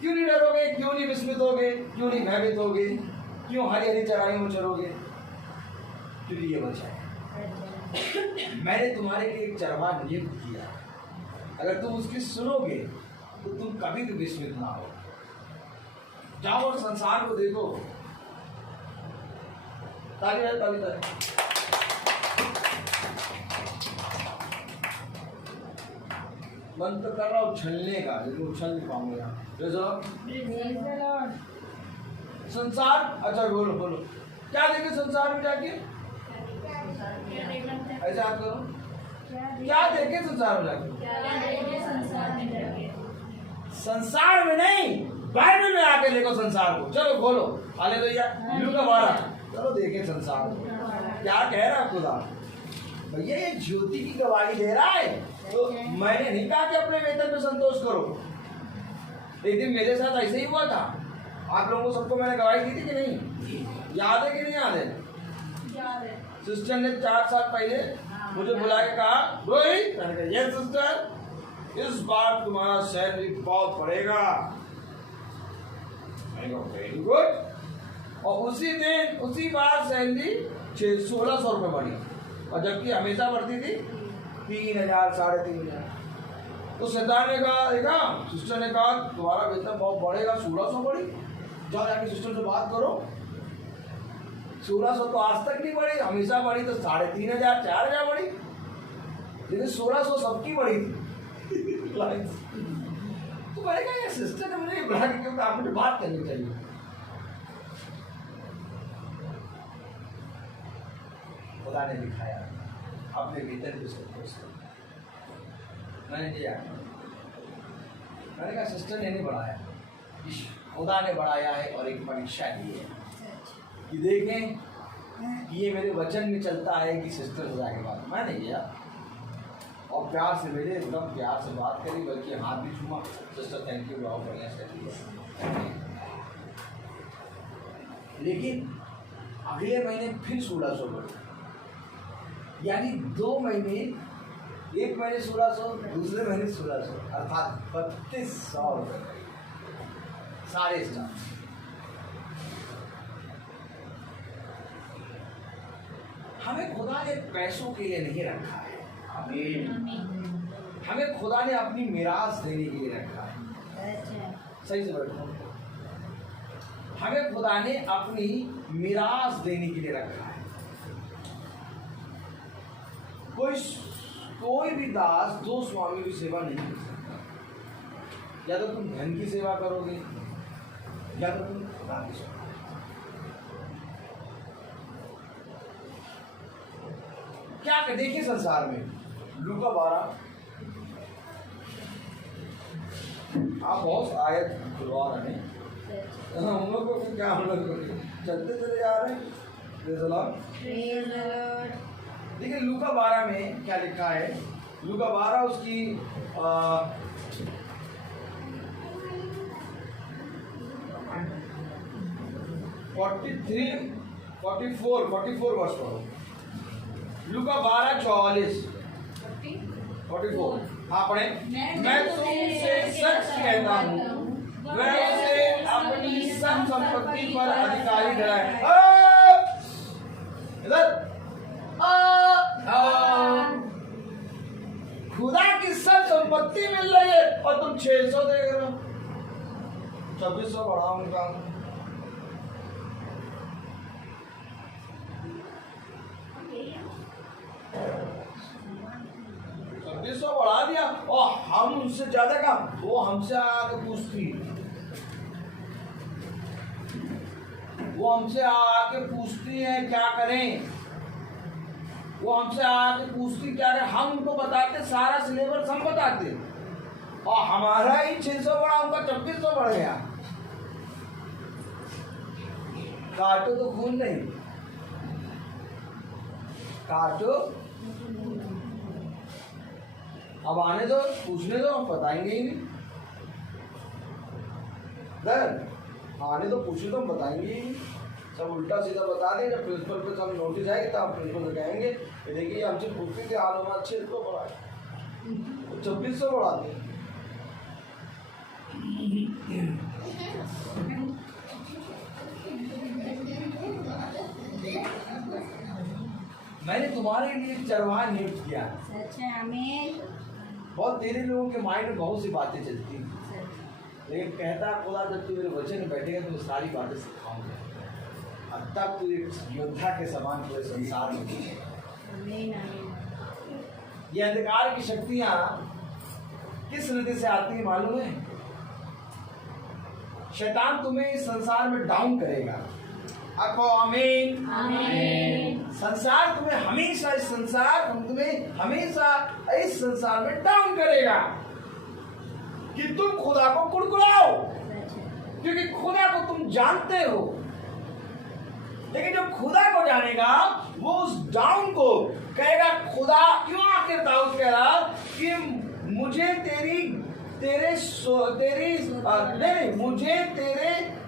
क्यों नहीं डरोगे? क्यों नहीं विस्मित होगे? क्यों नहीं भयभीत होगे? क्यों हरी हरी चराइयों में चलोगे? क्योंकि ये बचा है। मैंने तुम्हारे लिए एक चरवाहा नियुक्त किया, अगर तुम उसकी सुनोगे तो तुम कभी भी विस्मित ना हो। जाओ और संसार को देखो। ताली है, ताली ताली। मन तो कर रहा हूँ उछलने का, लेकिन उछल नहीं पाऊंगा यहाँ। संसार, अच्छा बोलो बोलो, क्या देखे संसार में जाके? ऐसा आप करो, क्या देखे संसार में जाके? संसार में नहीं, बाइबल में आके देखो संसार को। चलो खोलो, हालेलुया। लूका 12, चलो देखे संसार को क्या कह रहा है खुदा। भैया ये ज्योति की गवाही दे रहा है, तो मैंने नहीं कहा कि अपने वेतन में संतोष करो। एक दिन मेरे साथ ऐसे ही हुआ था। आप लोगों को सबको मैंने गवाही दी थी कि नहीं? याद है कि नहीं याद है? सिस्टर ने 4 साल पहले मुझे बुला के कहा, रोहित, मैंने कहा यस सिस्टर, इस बार तुम्हारा सैलरी बहुत बढ़ेगा। मैंने कहा वेरी गुड। और उसी दिन उसी बार सैलरी 1600 रुपये बढ़ी, और जबकि हमेशा बढ़ती थी 3000 साढ़े 3000। तो सरदार ने कहा, देखा सिस्टर ने कहा तुम्हारा वेतन बहुत बढ़ेगा, 1600 बढ़ी। जाओ जाके सिस्टर से बात करो। 1600 तो आज तक नहीं बढ़ी, हमेशा बढ़ी तो 3500 4000 बढ़ी, लेकिन 1600 सबकी बढ़ी थी। तो मैंने कहा सिस्टर ने मुझे बुला के क्यों, आप मुझे बात करनी चाहिए। खुदा ने दिखाया अपने भीतर भी संतोष। मैंने किया, मैंने कहा सिस्टर ने नहीं बढ़ाया, खुदा ने बढ़ाया है, और एक परीक्षा दी है कि देखें कि ये मेरे वचन में चलता है कि सिस्टर खुदा के बाद। मैंने किया और प्यार से मेरे एकदम प्यार से बात करी, बल्कि हाथ भी छूमा, सिस्टर थैंक यू, बहुत बढ़िया से। लेकिन अगले महीने फिर 1600 बढ़ी, यानी 2 महीने, एक महीने 1600, दूसरे महीने 1600, अर्थात 3200 रुपये सारे स्टाफ। हमें खुदा ने पैसों के लिए नहीं रखा है, हमें खुदा ने अपनी मिरास देने के लिए रखा है। सही से बैठो। हमें खुदा ने अपनी मिरास देने के लिए रखा है। कोई भी दास 2 स्वामी की सेवा नहीं कर सकता। या तो तुम धन की सेवा करोगे, या तो तुम खुदा की सेवा। क्या कर देखिए संसार में लूका 12, आप बहुत आयत खुलवा रहे हैं, हम लोग को क्या, हम लोग चलते चले जा रहे हैं। देखिए लूका 12 में क्या लिखा है। लूका 12 उसकी 44 वर्ष पढ़ो। लूका 12:44 44। हाँ पढ़े। मैं तुमसे सच कहता हूँ, वह उसे अपनी सब संपत्ति पर अधिकारी ठहराए। इधर खुदा की सब संपत्ति मिल रही है और तुम 600 दे रहे हो। 2600 बढ़ाओ उनका। बढ़ा दिया, और हम उनसे ज्यादा का, वो हमसे आके पूछती, वो हमसे आके पूछती है क्या करें, वो हमसे आके पूछती क्या करें। हम उनको बताते, सारा सिलेबस हम बताते, और हमारा ही 600 बढ़ा, उनका 2600 बढ़ गया। काटो तो खून नहीं, काटो। अब आने दो, पूछने दो, हम बताएंगे ही नहीं। आने दो, पूछने दो, हम बताएंगे ही नहीं। सब उल्टा सीधा बता दें। जब प्रिंसिपल पे सब नोटिस आएगी तो आप प्रिंसिपल से कहेंगे कि देखिए हमसे पूछते थे, आज हमारा 600 बढ़ा, 2600 बढ़ा दें। मैंने तुम्हारे लिए चरवाहा नियुक्त किया। बहुत तेरे लोगों के माइंड में बहुत सी बातें चलती हैं, लेकिन कहता खुदा जब तू मेरे वचन में बैठेगा तो सारी बातें सिखाऊंगा। अब तक तू एक योद्धा के समान पूरे संसार में है। आमीन आमीन। ये अंधकार की शक्तियां किस रीति से आती है मालूम है? शैतान तुम्हें इस संसार में डाउन करेगा। आपको आमीन आमीन। संसार तुम्हें हमेशा इस संसार में डाउन करेगा कि तुम खुदा को कुड़कुड़ाओ, क्योंकि खुदा को तुम जानते हो। लेकिन जब खुदा को जानेगा वो उस डाउन को कहेगा, खुदा क्यों आखिर दाऊद कह रहा कि मुझे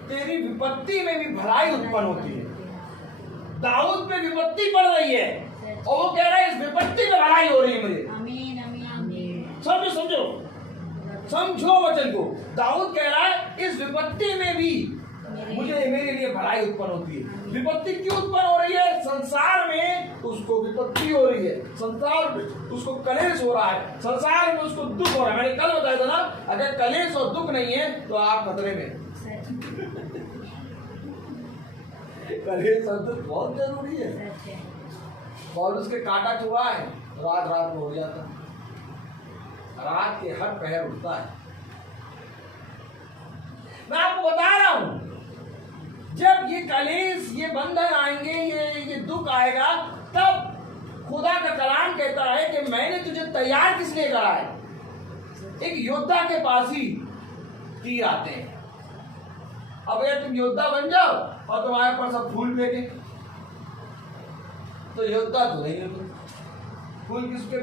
तेरी विपत्ति में भी भलाई उत्पन्न होती है। दाऊद पे विपत्ति पड़ रही है और वो कह रहा है इस विपत्ति में भलाई हो रही है मुझे। आमीन आमीन आमीन। समझो वचन को। दाऊद कह रहा है इस विपत्ति में भी मेरे लिए भलाई उत्पन्न होती है। विपत्ति क्यों उत्पन्न हो रही है? संसार में उसको विपत्ति हो रही है, संसार में उसको कलेश हो रहा है, संसार में उसको दुख हो रहा है। मैंने कल बताया था ना, अगर कलेश और दुख नहीं है तो आप खतरे में। कलेश और दुख बहुत जरूरी है। पौलुस के कांटा चुभा है, रात में हो जाता, रात के हर पहर उठता है। मैं आपको बता रहा हूं, जब ये कलेश, ये बंधन आएंगे, ये दुख आएगा, तब खुदा का कलाम कहता है कि मैंने तुझे तैयार किस लिए करा है? एक योद्धा के पास ही तीर आते हैं। अब अगर तुम योद्धा बन जाओ और तुम्हारे पास सब फूल फेंके तो योद्धा तो नहीं है तुम। फूल किसके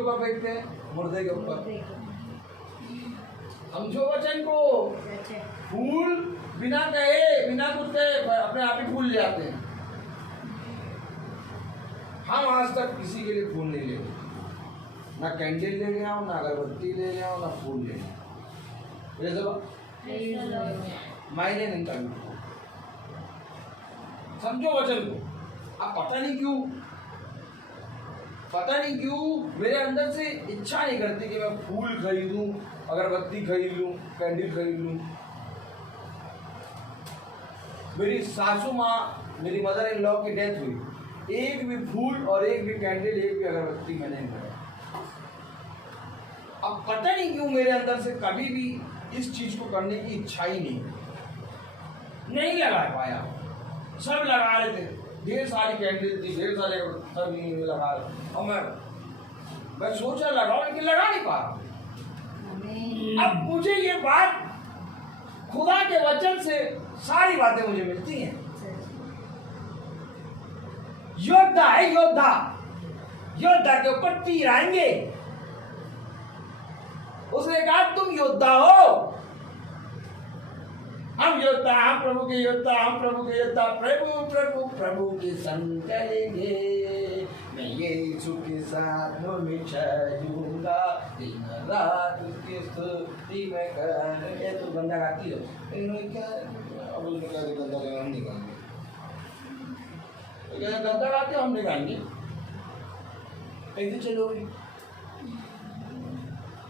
ऊपर फेंकते हैं? मुर्दे के ऊपर। समझो वचन को। फूल बिना कहे, बिना कुछ कहे अपने आप ही फूल ले आते हैं। हम आज तक किसी के लिए फूल नहीं ले गए, ना कैंडल ले गया हूं, ना अगरबत्ती ले गया हूं, ना फूल ले गया। मायने नहीं करना। समझो वचन को। अब पता नहीं क्यों मेरे अंदर से इच्छा नहीं करती कि मैं फूल खरीदूं, अगरबत्ती खरीद लूं, कैंडल खरीद लूं। मेरी सासू माँ, मेरी मदर इन लॉ की डेथ हुई, एक भी फूल और एक भी कैंडल, एक भी अगरबत्ती मैंने नहीं बनाया। अब पता नहीं क्यों मेरे अंदर से कभी भी इस चीज को करने की इच्छा ही नहीं लगा पाया। सब लगा रहे थे, ढेर सारी कैंडल थी, ढेर सारे सब लगा रहे, और मैं सोचा लगाओ, लेकिन लगा नहीं पा। अब मुझे ये बात खुदा के वचन से सारी बातें मुझे मिलती हैं। योद्धा है, योद्धा के ऊपर तीर आएंगे। उसने कहा तुम योद्धा हो, हम योद्धा, हम प्रभु के योद्धा, हम प्रभु के योद्धा, प्रभु के संग चलेंगे। मैं यीशु के साथ में चलूंगा, दिन रात उसकी स्तुति में करेंगे। ये तो गंदा गाती हो, इन्होंने क्या अब उन्होंने कहा गंदा गाना हम नहीं गाएंगे, गंदा गाते हम नहीं गाएंगे।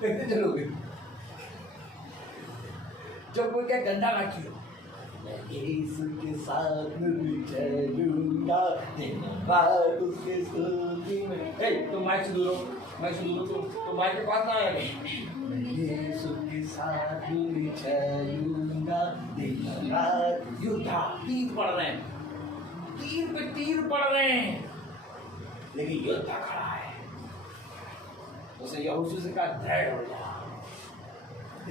कैसे चलोगे? जब कोई क्या गंदा गाती हो, मैं यीशु के साथ में चलूंगा, दिन रात उसके स्तुति में। तुम माइक से दूर हो, तुम माइक के पास ना आया। मैं यीशु के साथ में चलूंगा, दिन रात। योद्धा तीर पड़ रहे हैं, तीर पे तीर पड़ रहे हैं, लेकिन योद्धा खड़ा है। उसे यहोशू से कहा दृढ़ हो जा,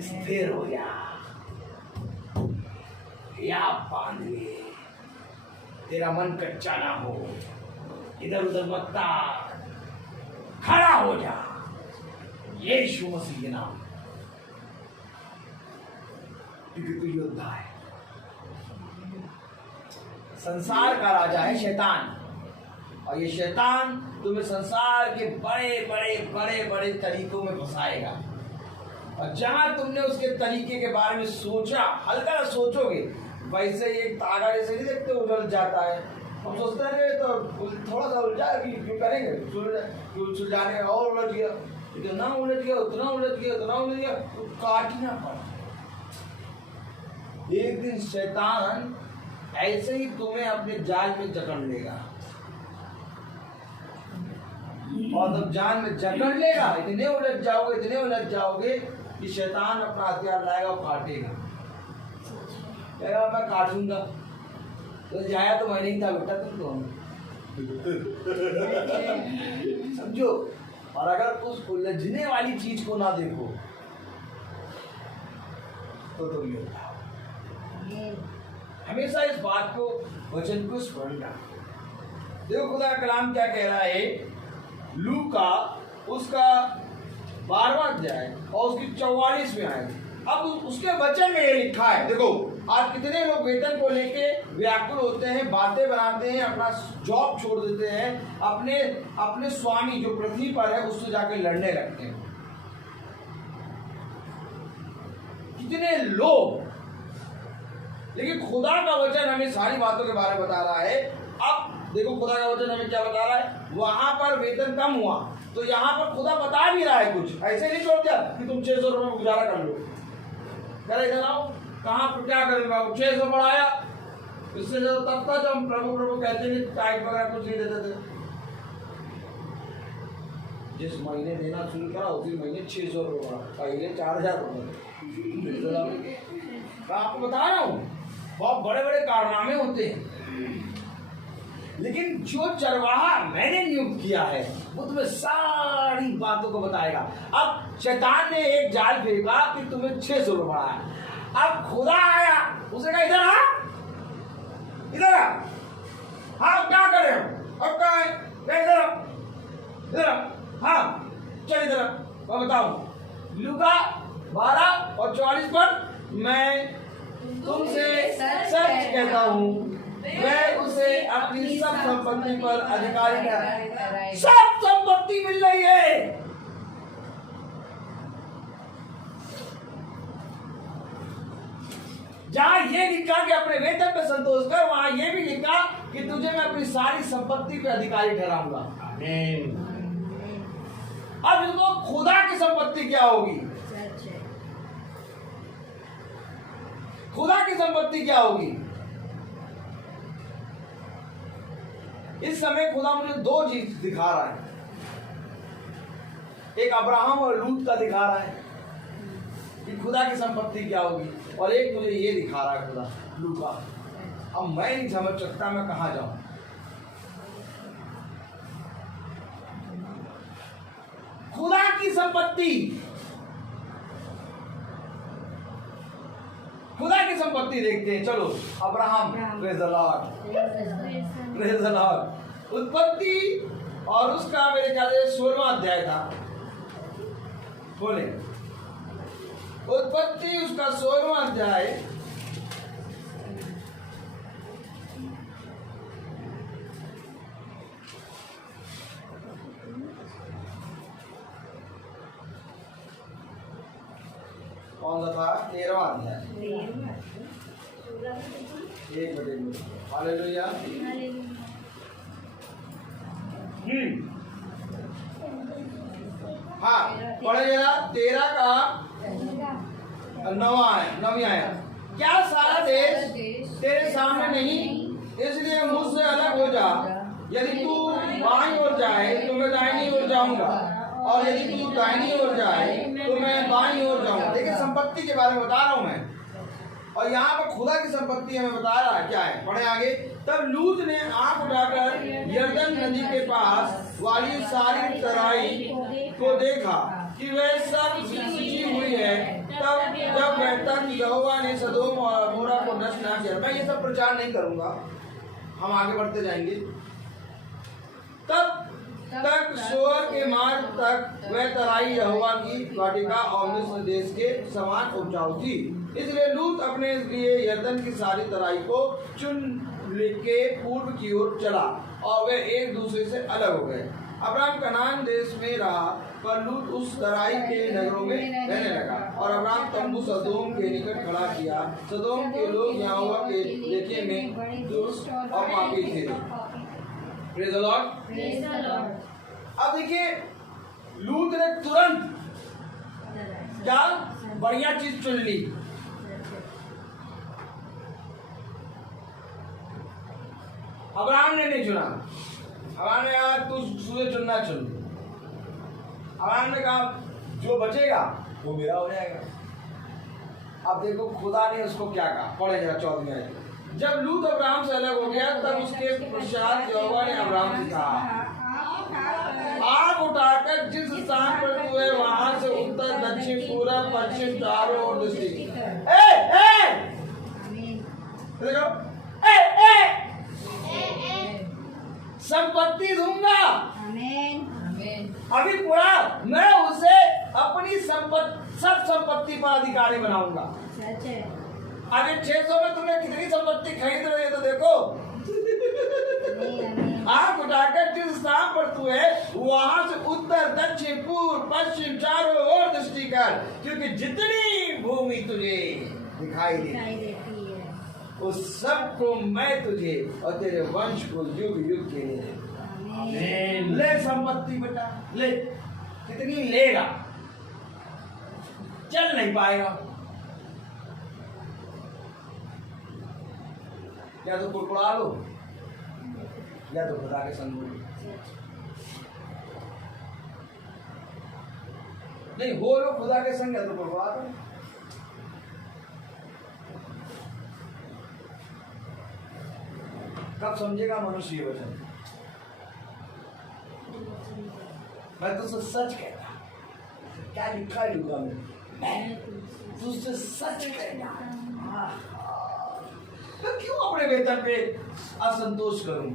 स्थिर हो जा, या बांध ले, तेरा मन कच्चा ना हो, इधर उधर मत ताक, खड़ा हो जा यीशु मसीह के नाम, क्योंकि तू योद्धा है। संसार का राजा है शैतान, और ये शैतान तुम्हें संसार के बड़े तरीकों में फंसाएगा। और जहां तुमने उसके तरीके के बारे में सोचा, हल्का सोचोगे, वैसे एक तागा जैसे नहीं देखते उलझ जाता है। हम सोचते रहे तो थोड़ा सा उलझा कि क्यों करेंगे, सुलझाने और उलझ गया, इतना उलझ गया, उतना उलझ गया, उतना उलझ गया, तो काटना पड़ा। एक दिन शैतान ऐसे ही तुम्हें अपने जाल में जकड़ लेगा, और जब जाल में जकड़ लेगा इतने उलझ जाओगे कि शैतान अपना हथियार लाएगा और काटेगा। कहेगा मैं काटूंगा, तो जाया तो मैं नहीं था बेटा, तुम कौन समझो। और अगर उस उलझने वाली चीज को ना देखो तो तुम ये हमेशा इस बात को, वचन को स्मरण रखो। देखो खुदा का कलाम क्या कह रहा है, लूका उसका 12वां अध्याय और उसकी 44 में आए। अब उसके वचन में ये लिखा है, देखो आज कितने लोग वेतन को लेके व्याकुल होते हैं, बातें बनाते हैं, अपना जॉब छोड़ देते हैं, अपने स्वामी जो पृथ्वी पर है उससे जाके लड़ने लगते हैं। कितने लोग, लेकिन खुदा का वचन हमें सारी बातों के बारे में बता रहा है। अब देखो खुदा का वचन हमें क्या बता रहा है, वहां पर वेतन कम हुआ तो यहाँ पर खुदा बता भी रहा है कुछ, ऐसे नहीं छोड़ दिया कि तुम 600 रुपये में गुजारा कर लो। कह इधर आओ, कहाँ पर क्या करेंगे, 600 बढ़ाया, इससे ज्यादा तब था जब हम प्रभु प्रभु कहते हैं, टाइट वगैरह कुछ नहीं देते थे। जिस महीने देना शुरू करा उसी महीने 600 रुपये बढ़ा, पहले 4000 रुपये। आपको बता रहा हूँ बहुत बड़े बड़े कारनामे होते हैं, लेकिन जो चरवाहा मैंने नियुक्त किया है वो तुम्हें सारी बातों को बताएगा। अब शैतान ने एक जाल फेंका कि तुम्हें 600 रुपये बढ़ाया। अब खुदा आया, उसे कहा इधर आ, इधर आ, हाँ क्या करे हो, अब क्या है, इधर हाँ चल इधर। मैं बताऊं लूका 12 और 44 पर, मैं तुमसे सच कहता हूँ मैं उसे अपनी सब संपत्ति पर अधिकारी ठहराऊंगा। सब संपत्ति मिल रही है। जहां ये लिखा कि अपने वेतन पे संतोष कर, वहां ये भी लिखा कि तुझे मैं अपनी सारी संपत्ति पे अधिकारी ठहराऊंगा। आमीन। अब इसको खुदा की संपत्ति क्या होगी, खुदा की संपत्ति क्या होगी। इस समय खुदा मुझे दो चीज दिखा रहा है, एक अब्राहम और लूत का दिखा रहा है कि खुदा की संपत्ति क्या होगी, और एक मुझे ये दिखा रहा है खुदा लूका। अब मैं नहीं समझ सकता मैं कहां जाऊं। खुदा की संपत्ति, खुदा की संपत्ति देखते हैं। चलो Abraham, praise the Lord, praise the Lord. उत्पत्ति और उसका मेरे ख्याल से 16वां अध्याय था, बोले उत्पत्ति उसका 16वां अध्याय, कौन सा था, 13वां अध्याय, 1 मिनट। हालेलुया। हाँ पढ़े जरा 13 का 9वीं आया। क्या सारा देश तेरे सामने नहीं, इसलिए मुझसे अलग हो जा। यदि तू बाईं ओर जाए तो मैं दाहिनी ओर जाऊंगा, और यदि तू दाहिनी ओर जाए तो मैं बाईं ओर जाऊंगा। देखिए संपत्ति के बारे में बता रहा हूं मैं, और यहाँ पर खुदा की संपत्ति हमें बता रहा है क्या है। पढ़े आगे। तब लूत ने आंख उठाकर यरदन नदी के पास वाली सारी तराई को देखा कि वह सब सूची हुई है। तब जब वह तक यहोवा ने सदोम और अमोरा को नष्ट न किया। मैं ये सब प्रचार नहीं करूंगा, हम आगे बढ़ते जाएंगे। तब तक सोअर के मार्ग तक वह तराई यहोवा की वाटिका और मिस्र देश के समान उपजाऊ थी। इसलिए लूत अपने लिए यरदन की सारी तराई को चुन के पूर्व की ओर चला, और वे एक दूसरे से अलग हो गए। अब्राम कनान देश में रहा, पर लूत उस तराई के नगरों में रहने लगा। और अब्राम तंबू सदोम के निकट खड़ा किया। सदोम के लोग यहोवा के लेखे में दुष्ट और पापी थे। Praise the Lord. अब देखिए लूत ने तुरंत क्या बढ़िया चीज चुन ली। अब्राहम ने नहीं चुना। अब्राहम ने कहा तू तुझे चुनना चुन। अब्राहम ने कहा जो बचेगा वो मेरा हो जाएगा। अब देखो खुदा ने उसको क्या कहा, पढ़े जरा 14वीं आयत। जब लूत अब्राहम से अलग हो गया तब उसके पश्चात यहोवा ने अब्राहम से कहा आग उठाकर जिस स्थान पर तू है वहां से उत्तर दक्षिण पूरब पश्चिम चारों ओर दृष्टि। देखो संपत्ति दूंगा। अभी पूरा मैं उसे अपनी सब संपत्ति पर अधिकारी बनाऊंगा। अभी 600 में तुमने कितनी संपत्ति खरीद रही है तो देखो। आग उठाकर जिस स्थान पर तू है वहां से उत्तर दक्षिण पूर्व पश्चिम चारों ओर दृष्टि कर, क्योंकि जितनी भूमि तुझे दिखाई देती है उस सब को मैं तुझे और तेरे वंश को युग युग के लिए देता। ले संपत्ति बेटा ले। कितनी लेगा? चल नहीं पाएगा। या तो कुड़कुड़ा लो या तो खुदा के संग नहीं हो लो खुदा के संग, या तो कुड़कुड़ा लो। कब समझेगा मनुष्य ये वचन? मैं तुझसे सच कहता, क्या लिखा है लूका में, मैं तुझसे सच कहता, तो क्यों अपने वेतन पे असंतोष करूं?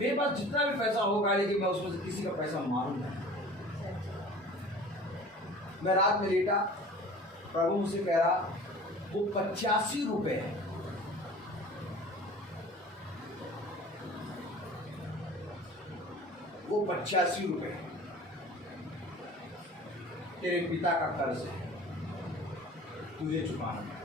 मेरे पास जितना भी पैसा होगा लेकिन मैं उसमें से किसी का पैसा मारूंगा। मैं रात में लेटा, प्रभु मुझसे कह रहा वो 85 रुपए है। वो 85 रुपए तेरे पिता का कर्ज है, तुझे चुकाना है।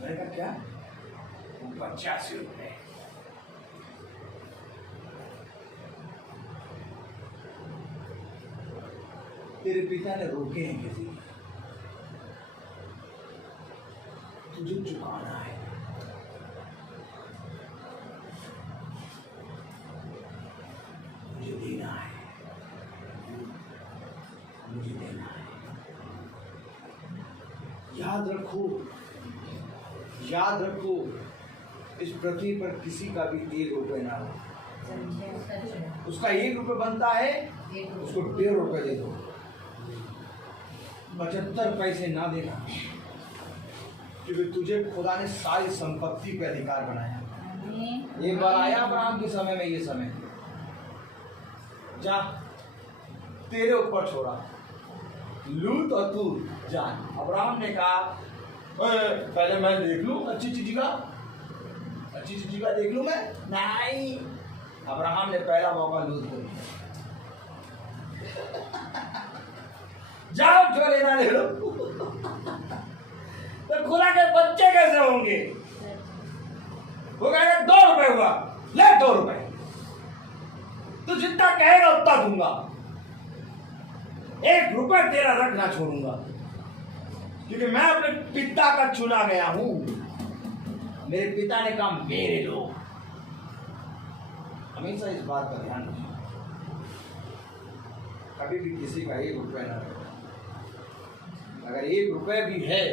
मैंने कहा क्या? वो 85 रुपए। तेरे पिता ने रोके हैं किसी, तुझे चुकाना है। मुझे देना है, मुझे देना है। याद रखो, याद रखो, इस पृथ्वी पर किसी का भी 1 रुपये ना हो। उसका 1 रुपये बनता है, उसको 1.5 रुपये दे दो, 75 पैसे ना देना, क्योंकि तुझे खुदा ने सारी संपत्ति पे अधिकार बनाया। एक बार आया अब्राहम के समय में, ये समय जा तेरे ऊपर छोड़ा, लूत और तू जान। अब्राहम ने कहा पहले मैं देख लूं अच्छी चीज का देख लूं मैं। नहीं, अब्राहम ने पहला मौका लूत को दिया। जाओ जो लेना ले लो। तो खुदा के बच्चे कैसे होंगे? वो कहेगा 2 रुपए हुआ, ले 2 रुपए, तू जितना कहेगा उतना दूंगा, 1 रुपए तेरा रख ना छोड़ूंगा, क्योंकि मैं अपने पिता का चुना गया हूं। मेरे पिता ने कहा मेरे लोग। हमेशा इस बात का ध्यान रखना, कभी भी किसी का 1 रुपए ना रखना। अगर 1 रुपए भी है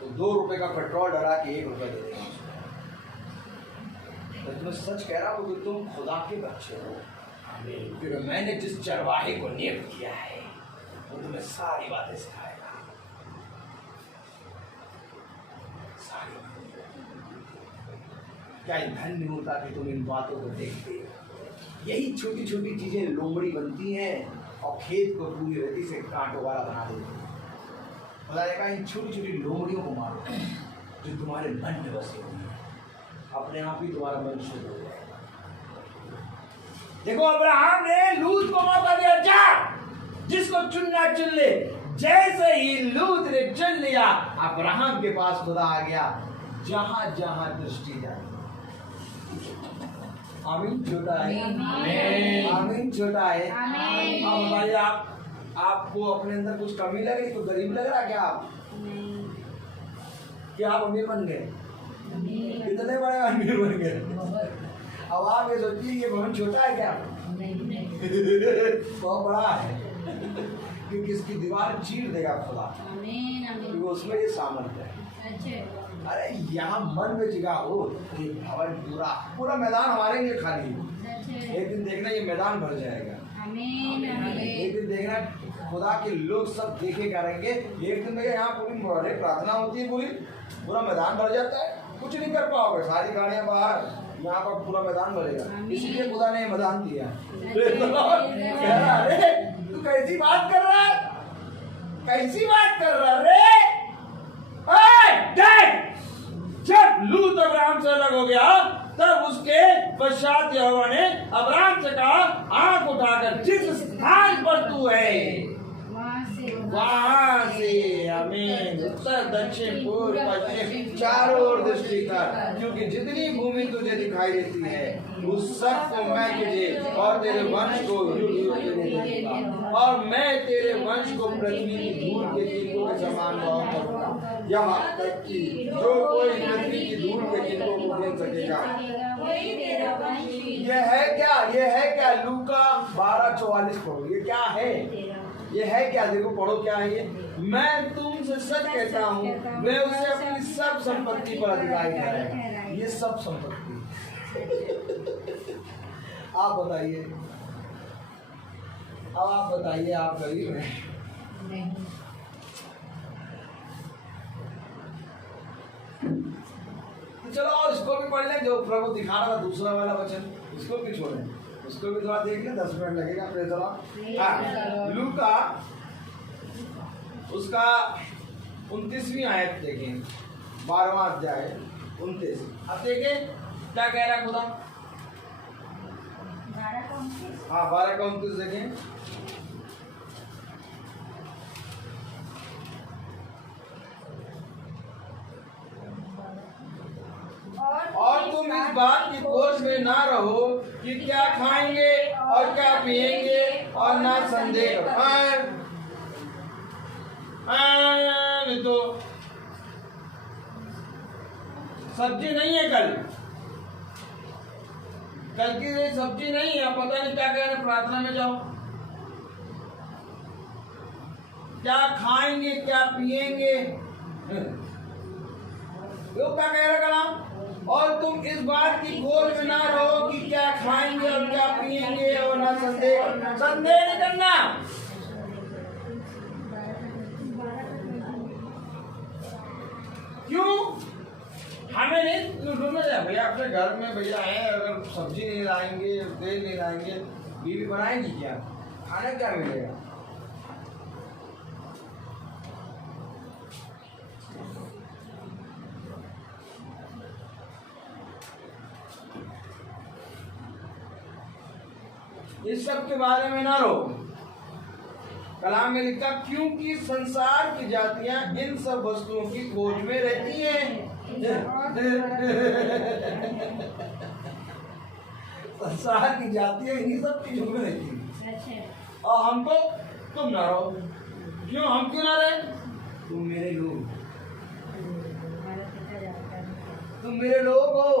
तो 2 रुपए का पेट्रोल डरा के 1 रुपए दे देगा। तो तुम्हें सच कह रहा हूं कि तुम खुदा के बच्चे हो, क्योंकि मैंने जिस चरवाहे को नियुक्त किया है वो तुम्हें सारी बातें सिखाएगा, सारी बातें। क्या धन्य होता कि तुम इन बातों को देखते। यही छोटी छोटी चीजें लोमड़ी बनती हैं और खेत को पूरी रेती से कांटों वाला बना देती है। खुदा ने कहा इन छोटी छोटी लोमड़ियों को मारो जो तुम्हारे मन में बसी हुई है, अपने आप ही तुम्हारा मन शुद्ध हो जाएगा। देखो अब्राहम ने लूत को मौका दिया, जा जिसको चुनना चुन ले। जैसे ही लूत ने चुन लिया, अब्राहम के पास खुदा आ गया, जहां जहां दृष्टि जाए। आमीन। छोटा है, आमीन। छोटा है। अब भाई आपको अपने अंदर कुछ कमी लग रही, तो गरीब लग रहा क्या आप? क्या आप अमीर बन गए? कितने बड़े अमीर बन गए? अब आप ये सोचिए ये भवन छोटा है क्या? बहुत बड़ा है, क्योंकि इसकी दीवार चीर देगा खुदा, क्योंकि उसमें ये सामर्थ्य है। अरे यहाँ मन में जगह हो, ये भवन पूरा पूरा मैदान हमारे लिए खाली है। एक दिन देखना ये मैदान भर जाएगा। एक दिन देखना खुदा के लोग सब देखे करेंगे। एक दिन में यहाँ पूरी बड़े प्रार्थना होती है, पूरा मैदान भर जाता है, कुछ नहीं कर पाओगे, सारी गाड़ियाँ बाहर, यहाँ पर पूरा मैदान भरेगा। इसलिए खुदा ने मैदान दिया। अरे तू कैसी बात कर रहा है, कैसी बात कर रहा रे? जब लूत अब्राहम से अलग हो गया, तब उसके पश्चात यहोवा ने अब्राहम से कहा, आंख उठाकर जिस स्थान पर तू है वहां से आमीन उत्तर दक्षिण पूर्व पश्चिम चारों ओर दृष्टि कर, क्योंकि जितनी भूमि तुझे दिखाई देती है उस सब को मैं तुझे और तेरे वंश को दूंगा, और मैं तेरे वंश को पृथ्वी की धूल के चिन्हों के समान बहुत करूंगा, यहाँ तक कि जो कोई पृथ्वी की धूल के चिन्हों को गिन सकेगा। यह है क्या? यह है क्या? लूका 12:44 पढ़ो। ये क्या है? ये है क्या? देखो पढ़ो क्या है ये। मैं तुमसे सच कहता हूँ, मैं उसे अपनी सब संपत्ति पर अधिकारी करेगा। ये सब संपत्ति आप बताइए, अब आप बताइए, आप गरीब हैं? तो चलो और इसको भी पढ़ लें, जो प्रभु दिखा रहा था दूसरा वाला वचन, इसको भी छोड़ें, उसको भी थोड़ा देख लें, 10 मिनट लगेगा। Praise the Lord. लूका उसका 29वीं आयत देखें, 12वां अध्याय 29। अब देखें क्या कह रहा है खुदा। 12 का 29 देखें। और तुम इस बात की खोज में ना रहो कि क्या खाएंगे और क्या पिएंगे, और ना संदेह तो सब्जी नहीं है, कल की सब्जी नहीं है, पता नहीं क्या कह रहे, प्रार्थना में जाओ। क्या खाएंगे क्या पिएंगे, लोग क्या कह रहे कलाम। और तुम इस बात की खोज में ना रहो कि क्या खाएंगे और क्या पिएंगे, और ना संदेह नहीं करना। क्यों? हमें नहीं ढूंढना चाहिए भैया, अपने घर में भैया है, अगर सब्जी नहीं लाएंगे, तेल नहीं लाएंगे, बीवी बनाएंगी क्या, खाना क्या मिलेगा? इस सब के बारे में ना रो। कलाम में लिखा, क्योंकि संसार की जातियां इन सब वस्तुओं की खोज में रहती हैं। संसार की जातियां इन्हीं सब चीजों में रहती हैं, और हमको तुम ना रहो। क्यों? हम क्यों ना रहे? तुम मेरे लोग, तुम मेरे लोग हो।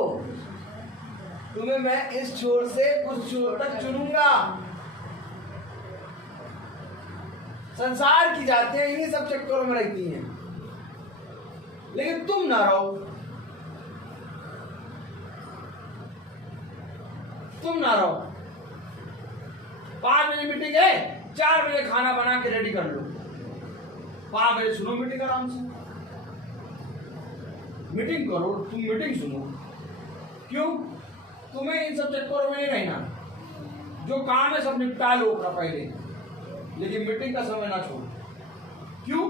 तुम्हें मैं इस छोर से उस छोर तक चुनूंगा। संसार की जातियां इन्हीं सब चक्करों में रहती हैं, लेकिन तुम ना रहो, तुम ना रहो। 5 बजे मीटिंग है, 4 बजे खाना बना के रेडी कर लो, 5 बजे सुनो मीटिंग आराम से। मीटिंग करो, तुम मीटिंग सुनो। क्यों? तुम्हें इन सब चक्करों में नहीं रहना। जो काम है सब निपटा लो अपना पहले, लेकिन मीटिंग का समय ना छोड़ो। क्यों?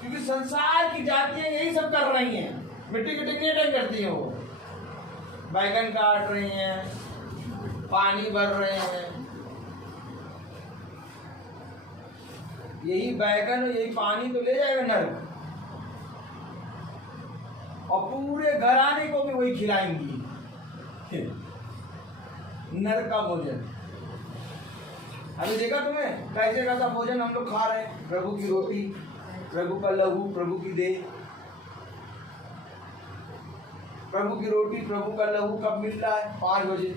क्योंकि संसार की जातियां यही सब कर रही हैं। मीटिंग नहीं अटेंड करती हैं, वो बैगन काट रही हैं, पानी भर रहे हैं, यही बैगन यही पानी तो ले जाएगा नर्क, और पूरे घराने को भी वही खिलाएंगी नरक का भोजन। अभी देखा तुम्हें कैसे कैसा भोजन हम लोग खा रहे हैं? प्रभु की रोटी, प्रभु का लहू, प्रभु की देह। प्रभु की रोटी, प्रभु का लहू कब मिल रहा है? 5 बजे।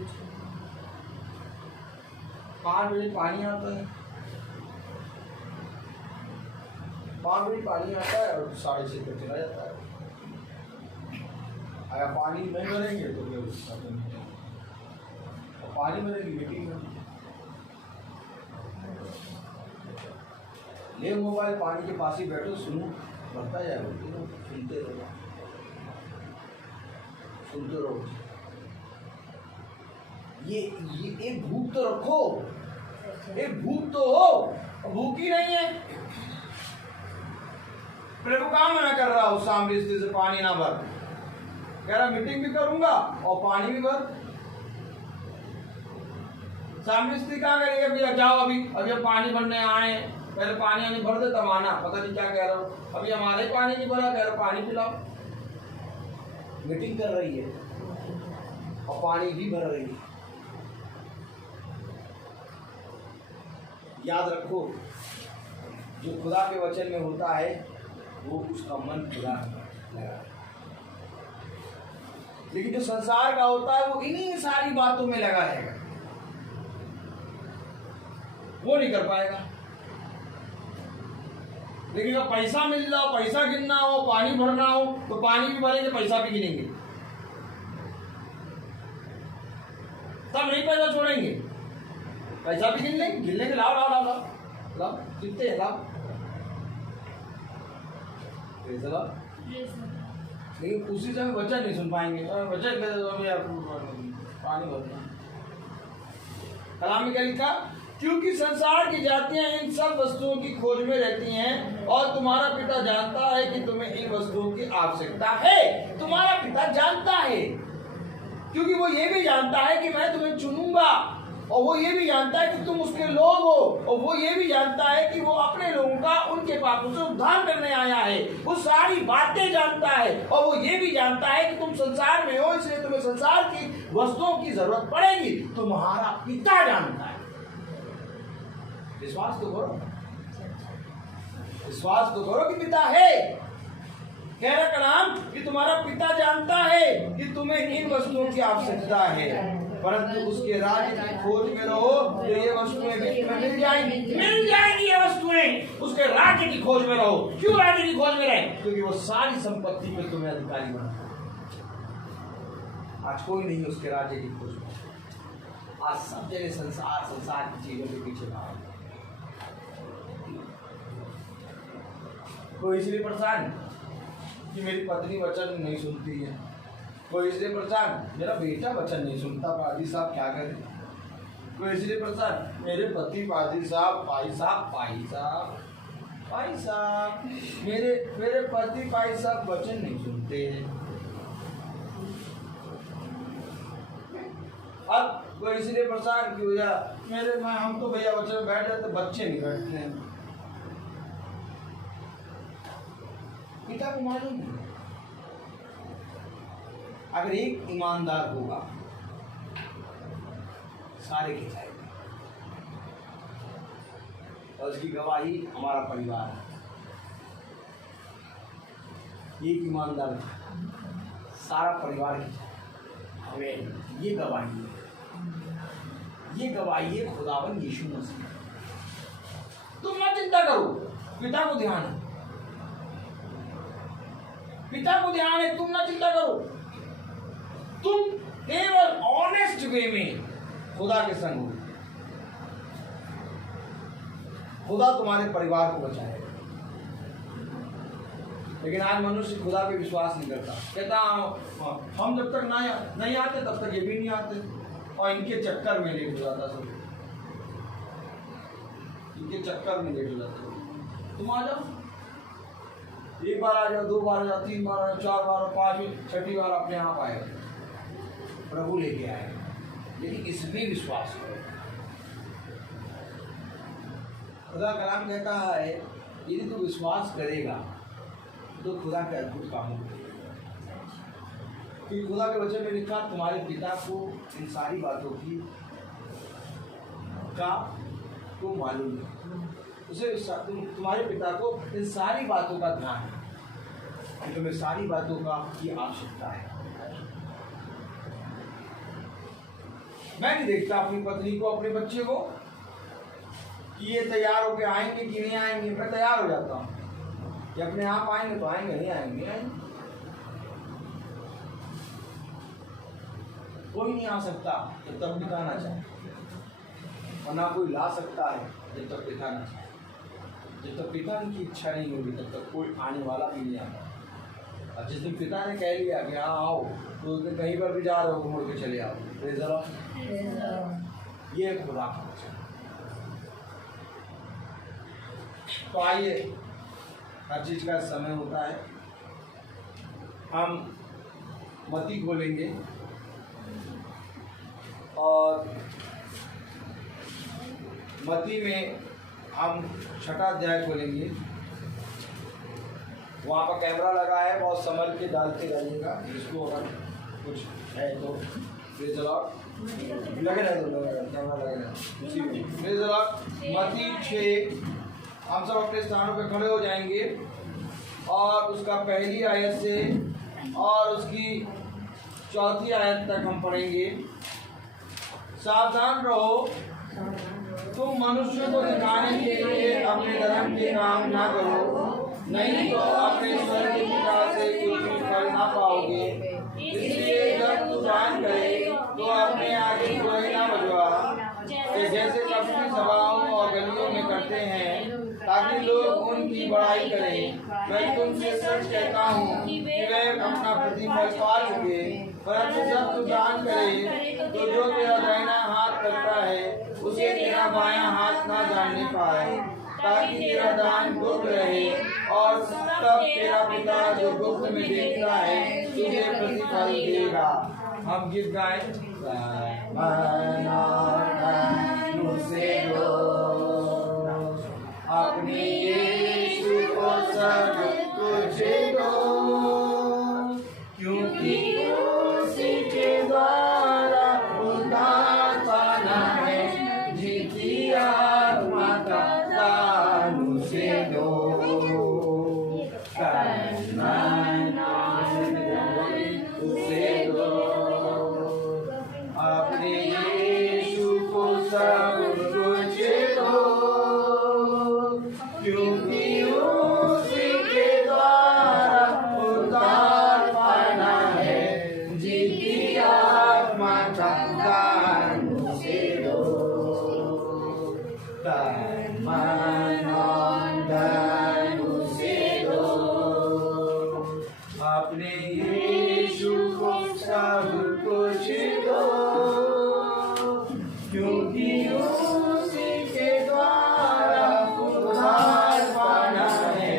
5 बजे पानी आता है, 5 बजे पानी आता है और 6:30 तक चला जाता है। अगर पानी नहीं भरेंगे तो फिर पानी भरेगी मीटिंग में। ले मोबाइल, पानी के पास ही बैठो, सुनो, बढ़ता जाएगा, सुनते रहो, सुनते रहो। ये एक भूख तो रखो, एक भूख तो हो, भूखी नहीं है। प्रभु काम मना कर रहा हूं, सामने से पानी ना भर, कह रहा मीटिंग भी करूंगा और पानी भी भर। सामने स्त्री क्या करेगी? अभी जाओ, अभी पानी भरने आए, पहले पानी भर दे तब आना। पता नहीं क्या कह रहा हूँ, अभी हमारे पानी नहीं भरा, कह रहा पानी पिलाओ। मीटिंग कर रही है और पानी भी भर रही है। याद रखो, जो खुदा के वचन में होता है वो उसका मन खुदा लगा, लेकिन जो संसार का होता है वो इन्हीं सारी बातों में लगा रहेगा, वो नहीं कर पाएगा। लेकिन अगर पैसा मिल रहा हो, पैसा गिनना हो, पानी भरना हो, तो पानी भी भरेंगे, पैसा भी गिनेंगे, तब नहीं पैसा छोड़ेंगे, पैसा भी गिन लेंगे, लाओ लाओ लाओ लाओ लाओ, कितने लाओ, लेकिन उसी समय वचन नहीं सुन पाएंगे। वचन पानी भरना। कलाम में क्या लिखा? क्योंकि संसार की जातियां इन सब वस्तुओं की खोज में रहती हैं और तुम्हारा पिता जानता है कि तुम्हें इन वस्तुओं की आवश्यकता है। तुम्हारा पिता जानता है, क्योंकि वो ये भी जानता है कि मैं तुम्हें चुनूंगा, और वो ये भी जानता है कि तुम उसके लोग हो, और वो ये भी जानता है कि वो अपने लोगों का उनके पापों से उद्धार करने आया है। वो सारी बातें जानता है, और वो ये भी जानता है कि तुम संसार में हो, इसलिए तुम्हें संसार की वस्तुओं की जरूरत पड़ेगी। तुम्हारा पिता जानता है। विश्वास तो करो, विश्वास तो करो कि पिता है। कह रहा कलाम कि तुम्हारा पिता जानता है कि तुम्हें इन वस्तुओं की आवश्यकता है, परंतु उसके राज्य की खोज में रहो तो ये वस्तुएं भी तुम्हें मिल जाएंगी ये वस्तुएं। उसके राज्य की खोज में रहो। क्यों राज्य की खोज में रहे? क्योंकि वो सारी संपत्ति पे तुम्हें अधिकारी बनाता है। आज कोई नहीं उसके राज्य की खोज में। आज सब जगह संसार की चीजों के पीछे भाग। कोई इसलिए परेशान कि मेरी पत्नी वचन नहीं सुनती है, कोई इसलिए परेशान मेरा बेटा वचन नहीं सुनता, पादरी साहब क्या करें। कोई इसलिए परेशान मेरे पति पादरी साहब, भाई साहब मेरे पति भाई साहब वचन नहीं सुनते हैं। अब कोई इसलिए परेशान कि भैया हम तो भैया वचन में बैठ जाते, बच्चे नहीं बैठते हैं। पिता को मालूम नहीं। अगर एक ईमानदार होगा सारे के जाएंगे, और उसकी गवाही हमारा परिवार है। एक ईमानदार सारा परिवार की हमें ये गवाही है, ये गवाही है खुदावन यीशु मसीह। तुम मत चिंता करो, पिता को ध्यान है, पिता को ध्यान है, तुम ना चिंता करो। तुम केवल ऑनेस्ट वे में खुदा के संग हो, खुदा तुम्हारे परिवार को बचाएगा। लेकिन आज मनुष्य खुदा पे विश्वास नहीं करता, कहता हम जब तक नहीं आते तब तक ये भी नहीं आते, और इनके चक्कर में लेट हो जाता सब, इनके चक्कर में लेट हो जाता। तुम आ जाओ, एक बार आ जाओ, 2 बार आ जाओ, 3 बार आ जाओ, 4 बार, 5वीं 6ठी बार अपने आप आएगा, प्रभु लेके आएगा। लेकिन इसमें विश्वास करो, खुदा कलाम कहता है यदि तू विश्वास करेगा तो खुदा के अद्भुत काम करेगा। क्योंकि खुदा के वचन में लिखा तुम्हारे पिता को इन सारी बातों की का को मालूम है, उसे तुम्हारे पिता को इन सारी बातों का ध्यान है कि तुम्हें सारी बातों का की आवश्यकता है। मैं नहीं देखता अपनी पत्नी को अपने बच्चे को कि ये तैयार होके आएंगे कि नहीं आएंगे। मैं तैयार हो जाता हूँ कि अपने आप आएंगे तो आएंगे, नहीं आएंगे आएंगे। कोई नहीं आ सकता जब तक पिता ना चाहे, और ना कोई ला सकता है जब तक पिता ना चाहे। जब तक पिता की इच्छा नहीं होगी तब तक कोई आने वाला भी नहीं आता। और जिस दिन पिता ने कह लिया कि हाँ आओ, तो उस दिन कहीं पर भी जा रहे हो मुड़ के चले आओ। ये खुदा का वचन। तो आइए, हर चीज का समय होता है। हम मत्ती खोलेंगे और मत्ती में हम 6वां अध्याय खोलेंगे। वहाँ पर कैमरा लगा है, बहुत संभल के डालते रहिएगा, जिसको अगर कुछ है तो लगे रहे तो कैमरा लगे रहे उसी में। मत्ती 6, हम सब अपने स्थानों पे खड़े हो जाएंगे और उसका पहली आयत से और उसकी 4थी आयत तक हम पढ़ेंगे। सावधान रहो, तुम मनुष्य को दिखाने के लिए अपने धर्म के काम ना करो, नहीं तो अपने स्वर्ग पिता से कुछ भी फल ना पाओगे। इसलिए जब तू दान करे तो अपने आगे कोई ना बजवा, जैसे कपटी सभाओं और गलियों में करते हैं, ताकि लोग उनकी बड़ाई करें। मैं तुमसे सच कहता हूँ कि वे अपना प्रतिफल पा चुके। परंतु जब तू दान करे तो जो तेरा दाहिना हाथ करता है उसे तेरा बायां हाथ ना जानने पाए, ताकि तेरा दान गुप्त रहे, और तब तेरा पिता जो गुप्त में देखता है तुझे प्रतिफल देगा। हम गीत गाएं। मुझसे अपने यीशु को सब कुछ दो, क्योंकि उसी के द्वारा उद्धार पाना है। जीती आत्मा का दान उसे दो, उसे दो, अपने यीशु को सब कुछ दो, क्योंकि उसी के द्वारा उद्धार पाना है। जीती आत्मा का दान उसे दो, तन मन धन उसे दो, अपने यीशु को सब कुछ दो, क्योंकि उसी के द्वारा उद्धार पाना है।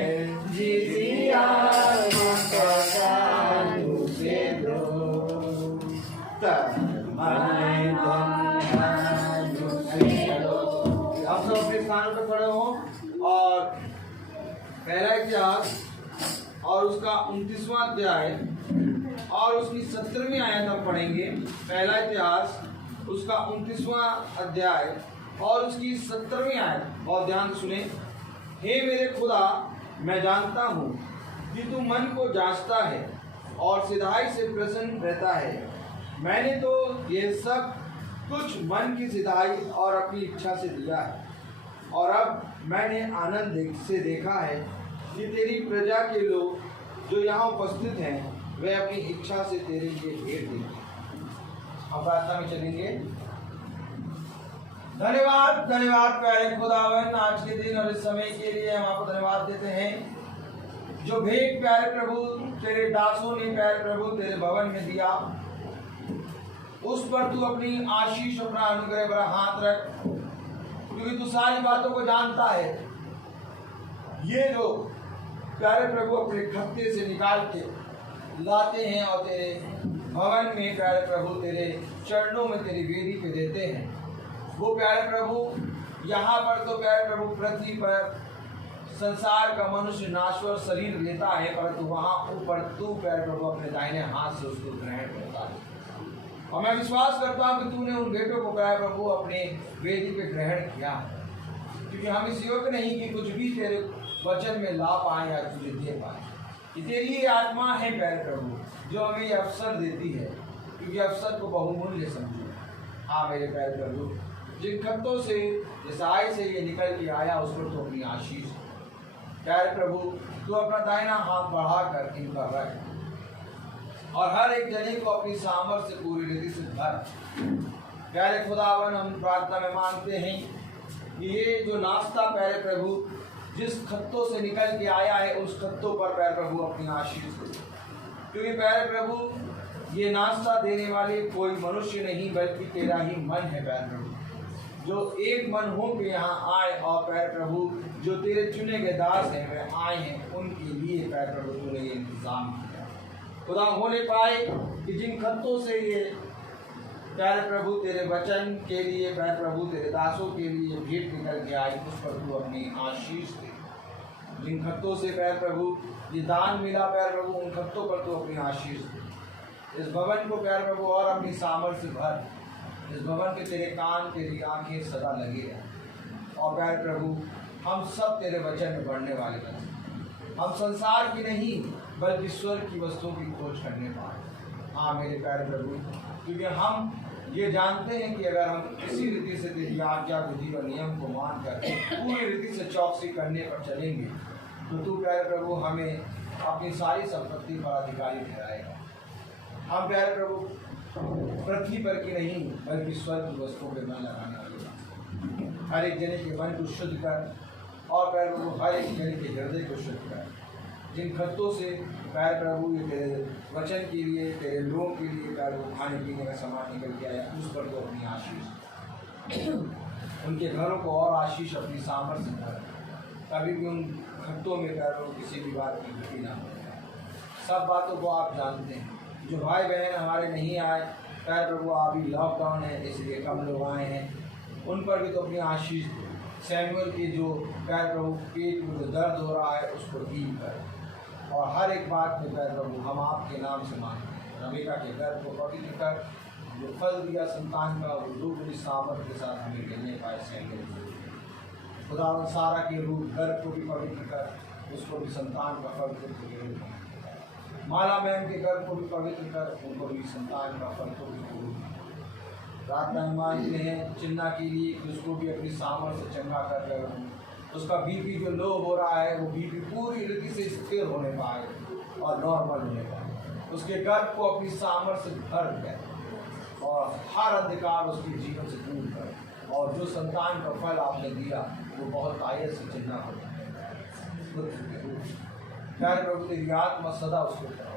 जीती आत्मा का दान उसे दो, तन मन धन उसे दो। आप सब अपने स्थान पर खड़े हो और पहला इतिहास और उसका 29वां अध्याय और उसकी 17वीं आयत हम पढ़ेंगे। पहला इतिहास उसका 29वां अध्याय और उसकी 17वीं आयत, बहुत ध्यान से सुने। हे मेरे खुदा, मैं जानता हूँ कि तू मन को जांचता है और सिधाई से प्रसन्न रहता है। मैंने तो ये सब कुछ मन की सिधाई और अपनी इच्छा से दिया है, और अब मैंने आनंद से देखा है कि तेरी प्रजा के लोग जो यहाँ उपस्थित हैं वे अपनी इच्छा से तेरे लिए भेंट देंगे। हम प्रार्थना में चलेंगे। धन्यवाद धन्यवाद प्यारे खुदावन, आज के दिन और इस समय के लिए हम आपको धन्यवाद देते हैं जो भेंट प्यारे प्रभु तेरे दासों ने प्यारे प्रभु तेरे भवन में दिया, उस पर तू अपनी आशीष अपना अनुग्रह भरा हाथ रख, क्योंकि तू सारी बातों को जानता है। ये जो प्यारे प्रभु अपने खत्ते से निकाल के लाते हैं और तेरे भवन में प्यारे प्रभु तेरे चरणों में तेरी वेदी पे देते हैं, वो प्यारे प्रभु यहाँ पर तो प्यारे प्रभु पृथ्वी पर संसार का मनुष्य नाश्वर शरीर लेता है, परंतु वहाँ ऊपर तू प्यारे प्रभु अपने दाहिने हाथ से उसको ग्रहण करता है। और मैं विश्वास करता हूँ कि तूने उन बेटों को प्यारे प्रभु अपने वेदी पे ग्रहण किया, क्योंकि हम इस योग्य नहीं कि कुछ भी तेरे वचन में ला पाए या तुझे दे पाए। कि तेरी ये आत्मा है प्यारे प्रभु जो हमें ये अवसर देती है, क्योंकि अवसर को बहुमूल्य समझो। हाँ मेरे प्यारे प्रभु, जिन खत्तों से ईसाई से ये निकल के आया उस पर तो अपनी आशीष प्यारे प्रभु तू अपना दाहिना हाथ बढ़ाकर इनका रख और हर एक जने को अपनी सामर्थ्य से पूरी रीति से भर। प्यारे खुदावन, हम प्रार्थना में मांगते हैं कि ये जो नाश्ता प्यारे प्रभु जिस खत्तों से निकल के आया है उस खत्तों पर प्यारे प्रभु अपनी आशीष दे, क्योंकि प्यारे प्रभु ये नाश्ता देने वाले कोई मनुष्य नहीं बल्कि तेरा ही मन है प्यारे प्रभु, जो एक मन हो के यहाँ आए और प्यारे प्रभु जो तेरे चुने गए दास हैं वे आए हैं, उनके लिए प्यारे प्रभु तूने ये इंतजाम किया। खुदा होने पाए कि जिन खत्तों से ये प्यारे प्रभु तेरे वचन के लिए प्यारे प्रभु तेरे दासों के लिए भेंट निकल के आई, उस पर तू अपनी आशीष दे। जिन खत्तों से प्यारे प्रभु ये दान मिला प्यारे प्रभु उन खत्तों पर तू अपनी आशीष दे। इस भवन को प्यारे प्रभु और अपनी सामर्थ्य से भर, इस भवन के तेरे कान तेरी आंखें सदा लगे रहे और प्यारे प्रभु हम सब तेरे वचन में बढ़ने वाले बने, हम संसार की नहीं बल्कि स्वर्ग की वस्तुओं की खोज करने पाए। हाँ मेरे प्यारे प्रभु, क्योंकि हम ये जानते हैं कि अगर हम इसी रीति से तेरी आज्ञा विधि और नियम को मान कर पूरी रीति से चौकसी करने पर चलेंगे तो तू प्यारे प्रभु हमें अपनी सारी संपत्ति पर अधिकारी ठहराएगा। हम प्यारे प्रभु पृथ्वी पर की नहीं बल्कि स्वर्ग की वस्तुओं पे मन लगाने वाले, हर एक जने के मन को शुद्ध कर और प्यारे प्रभु हर एक जने के हृदय को शुद्ध कर। जिन खत्तों से प्यारे प्रभु ये तेरे वचन के लिए तेरे लोगों के लिए प्यारे प्रभु खाने पीने का सामान निकल के आया, उस पर तो अपनी आशीष, उनके घरों को और आशीष अपनी सामर्थ्य भर। कभी भी उन खत्तों में प्यारे प्रभु किसी भी बात की गलती ना हो। सब बातों को आप जानते हैं। जो भाई बहन हमारे नहीं आए प्यारे प्रभु, अभी लॉकडाउन है इसलिए कम लोग आए हैं, उन पर भी तो अपनी आशीष दे। सैमुअल की जो प्यारे प्रभु पेट में जो दर्द हो रहा है उसको ठीक कर और हर एक बात में प्यारे प्रभु हम आपके नाम से मांगते हैं। रमिका के घर को पवित्र कर, जो फल दिया संतान का वो दूसरी सामर्थ के साथ हमें गिरने पाए। सैमुअल खुदा सारा के रूप घर को भी पवित्र कर, उसको भी संतान का फल गिर। माला बहन के घर को भी पवित्र कर, उनको भी संतान का फल को भी प्रार्थना मांगते हैं चिन्ना के लिए कि उसको भी अपनी सामर्थ्य से चंगा कर ले, उसका बीपी जो लो हो रहा है वो बीपी पूरी रीति से स्थिर होने पाए और नॉर्मल होने पाए। उसके गर्भ को अपनी सामर्थ्य से भर दे और हर अंधकार उसके जीवन से दूर कर, और जो संतान का फल आपने दिया वो बहुत आयत से चिन्ना हो प्यारे प्रभु तेरी आत्मा सदा उसको करो।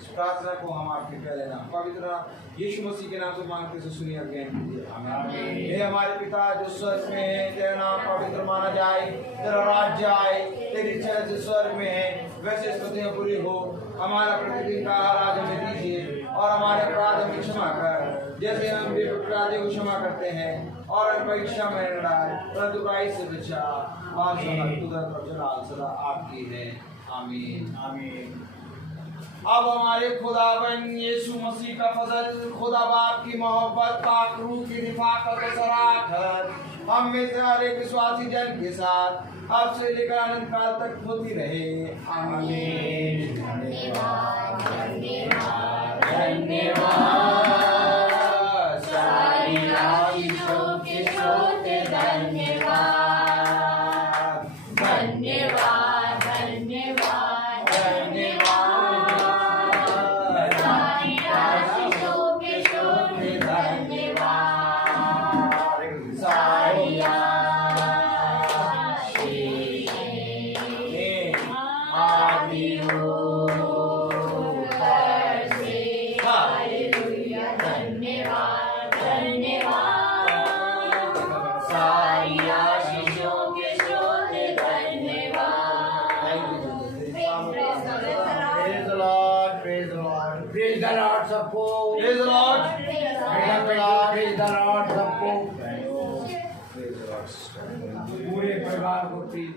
इस प्रार्थना को हम आपके कह लेना पवित्र यीशु मसीह के नाम से मांगते से सुनिए कीजिए। आमीन। हे हमारे पिता जो स्वर्ग में है, तेरा नाम पवित्र माना जाए, तेरा राज्य आए, तेरी इच्छा जो स्वर्ग में है वैसे इस पृथ्वी में पूरी हो। हमारा प्रतिदिन का आहार हमें दीजिए और हमारे अपराध हमें क्षमा कर जैसे हम भी अपराधियों को क्षमा करते हैं, और परीक्षा में न डाल परंतु बुराई से बचा। सदा आपकी है। आमीन आमीन। अब हमारे खुदावन यीशु मसीह का फजल, खुदा बाप की मोहब्बत, पाक रूह की रिफाकत और सराहत हम में से हर एक विश्वासी जन के साथ अब से लेकर अनंत काल तक होती रहे। आमीन। धन्यवाद धन्यवाद धन्यवाद सारी आशीषों के स्रोत धन्यवाद धन्यवाद धन्यवाद धन्यवाद सारी आशीषों के स्रोत धन्यवाद सारी आदि हो धन्यवाद धन्यवाद सारी आशीषों के स्रोत धन्यवाद। Praise the Lord, praise the Lord, praise the Lord सबको, Praise the Lord. praise the Lord, praise the Lord सबको। Praise the Lord. परिवार को प्लीज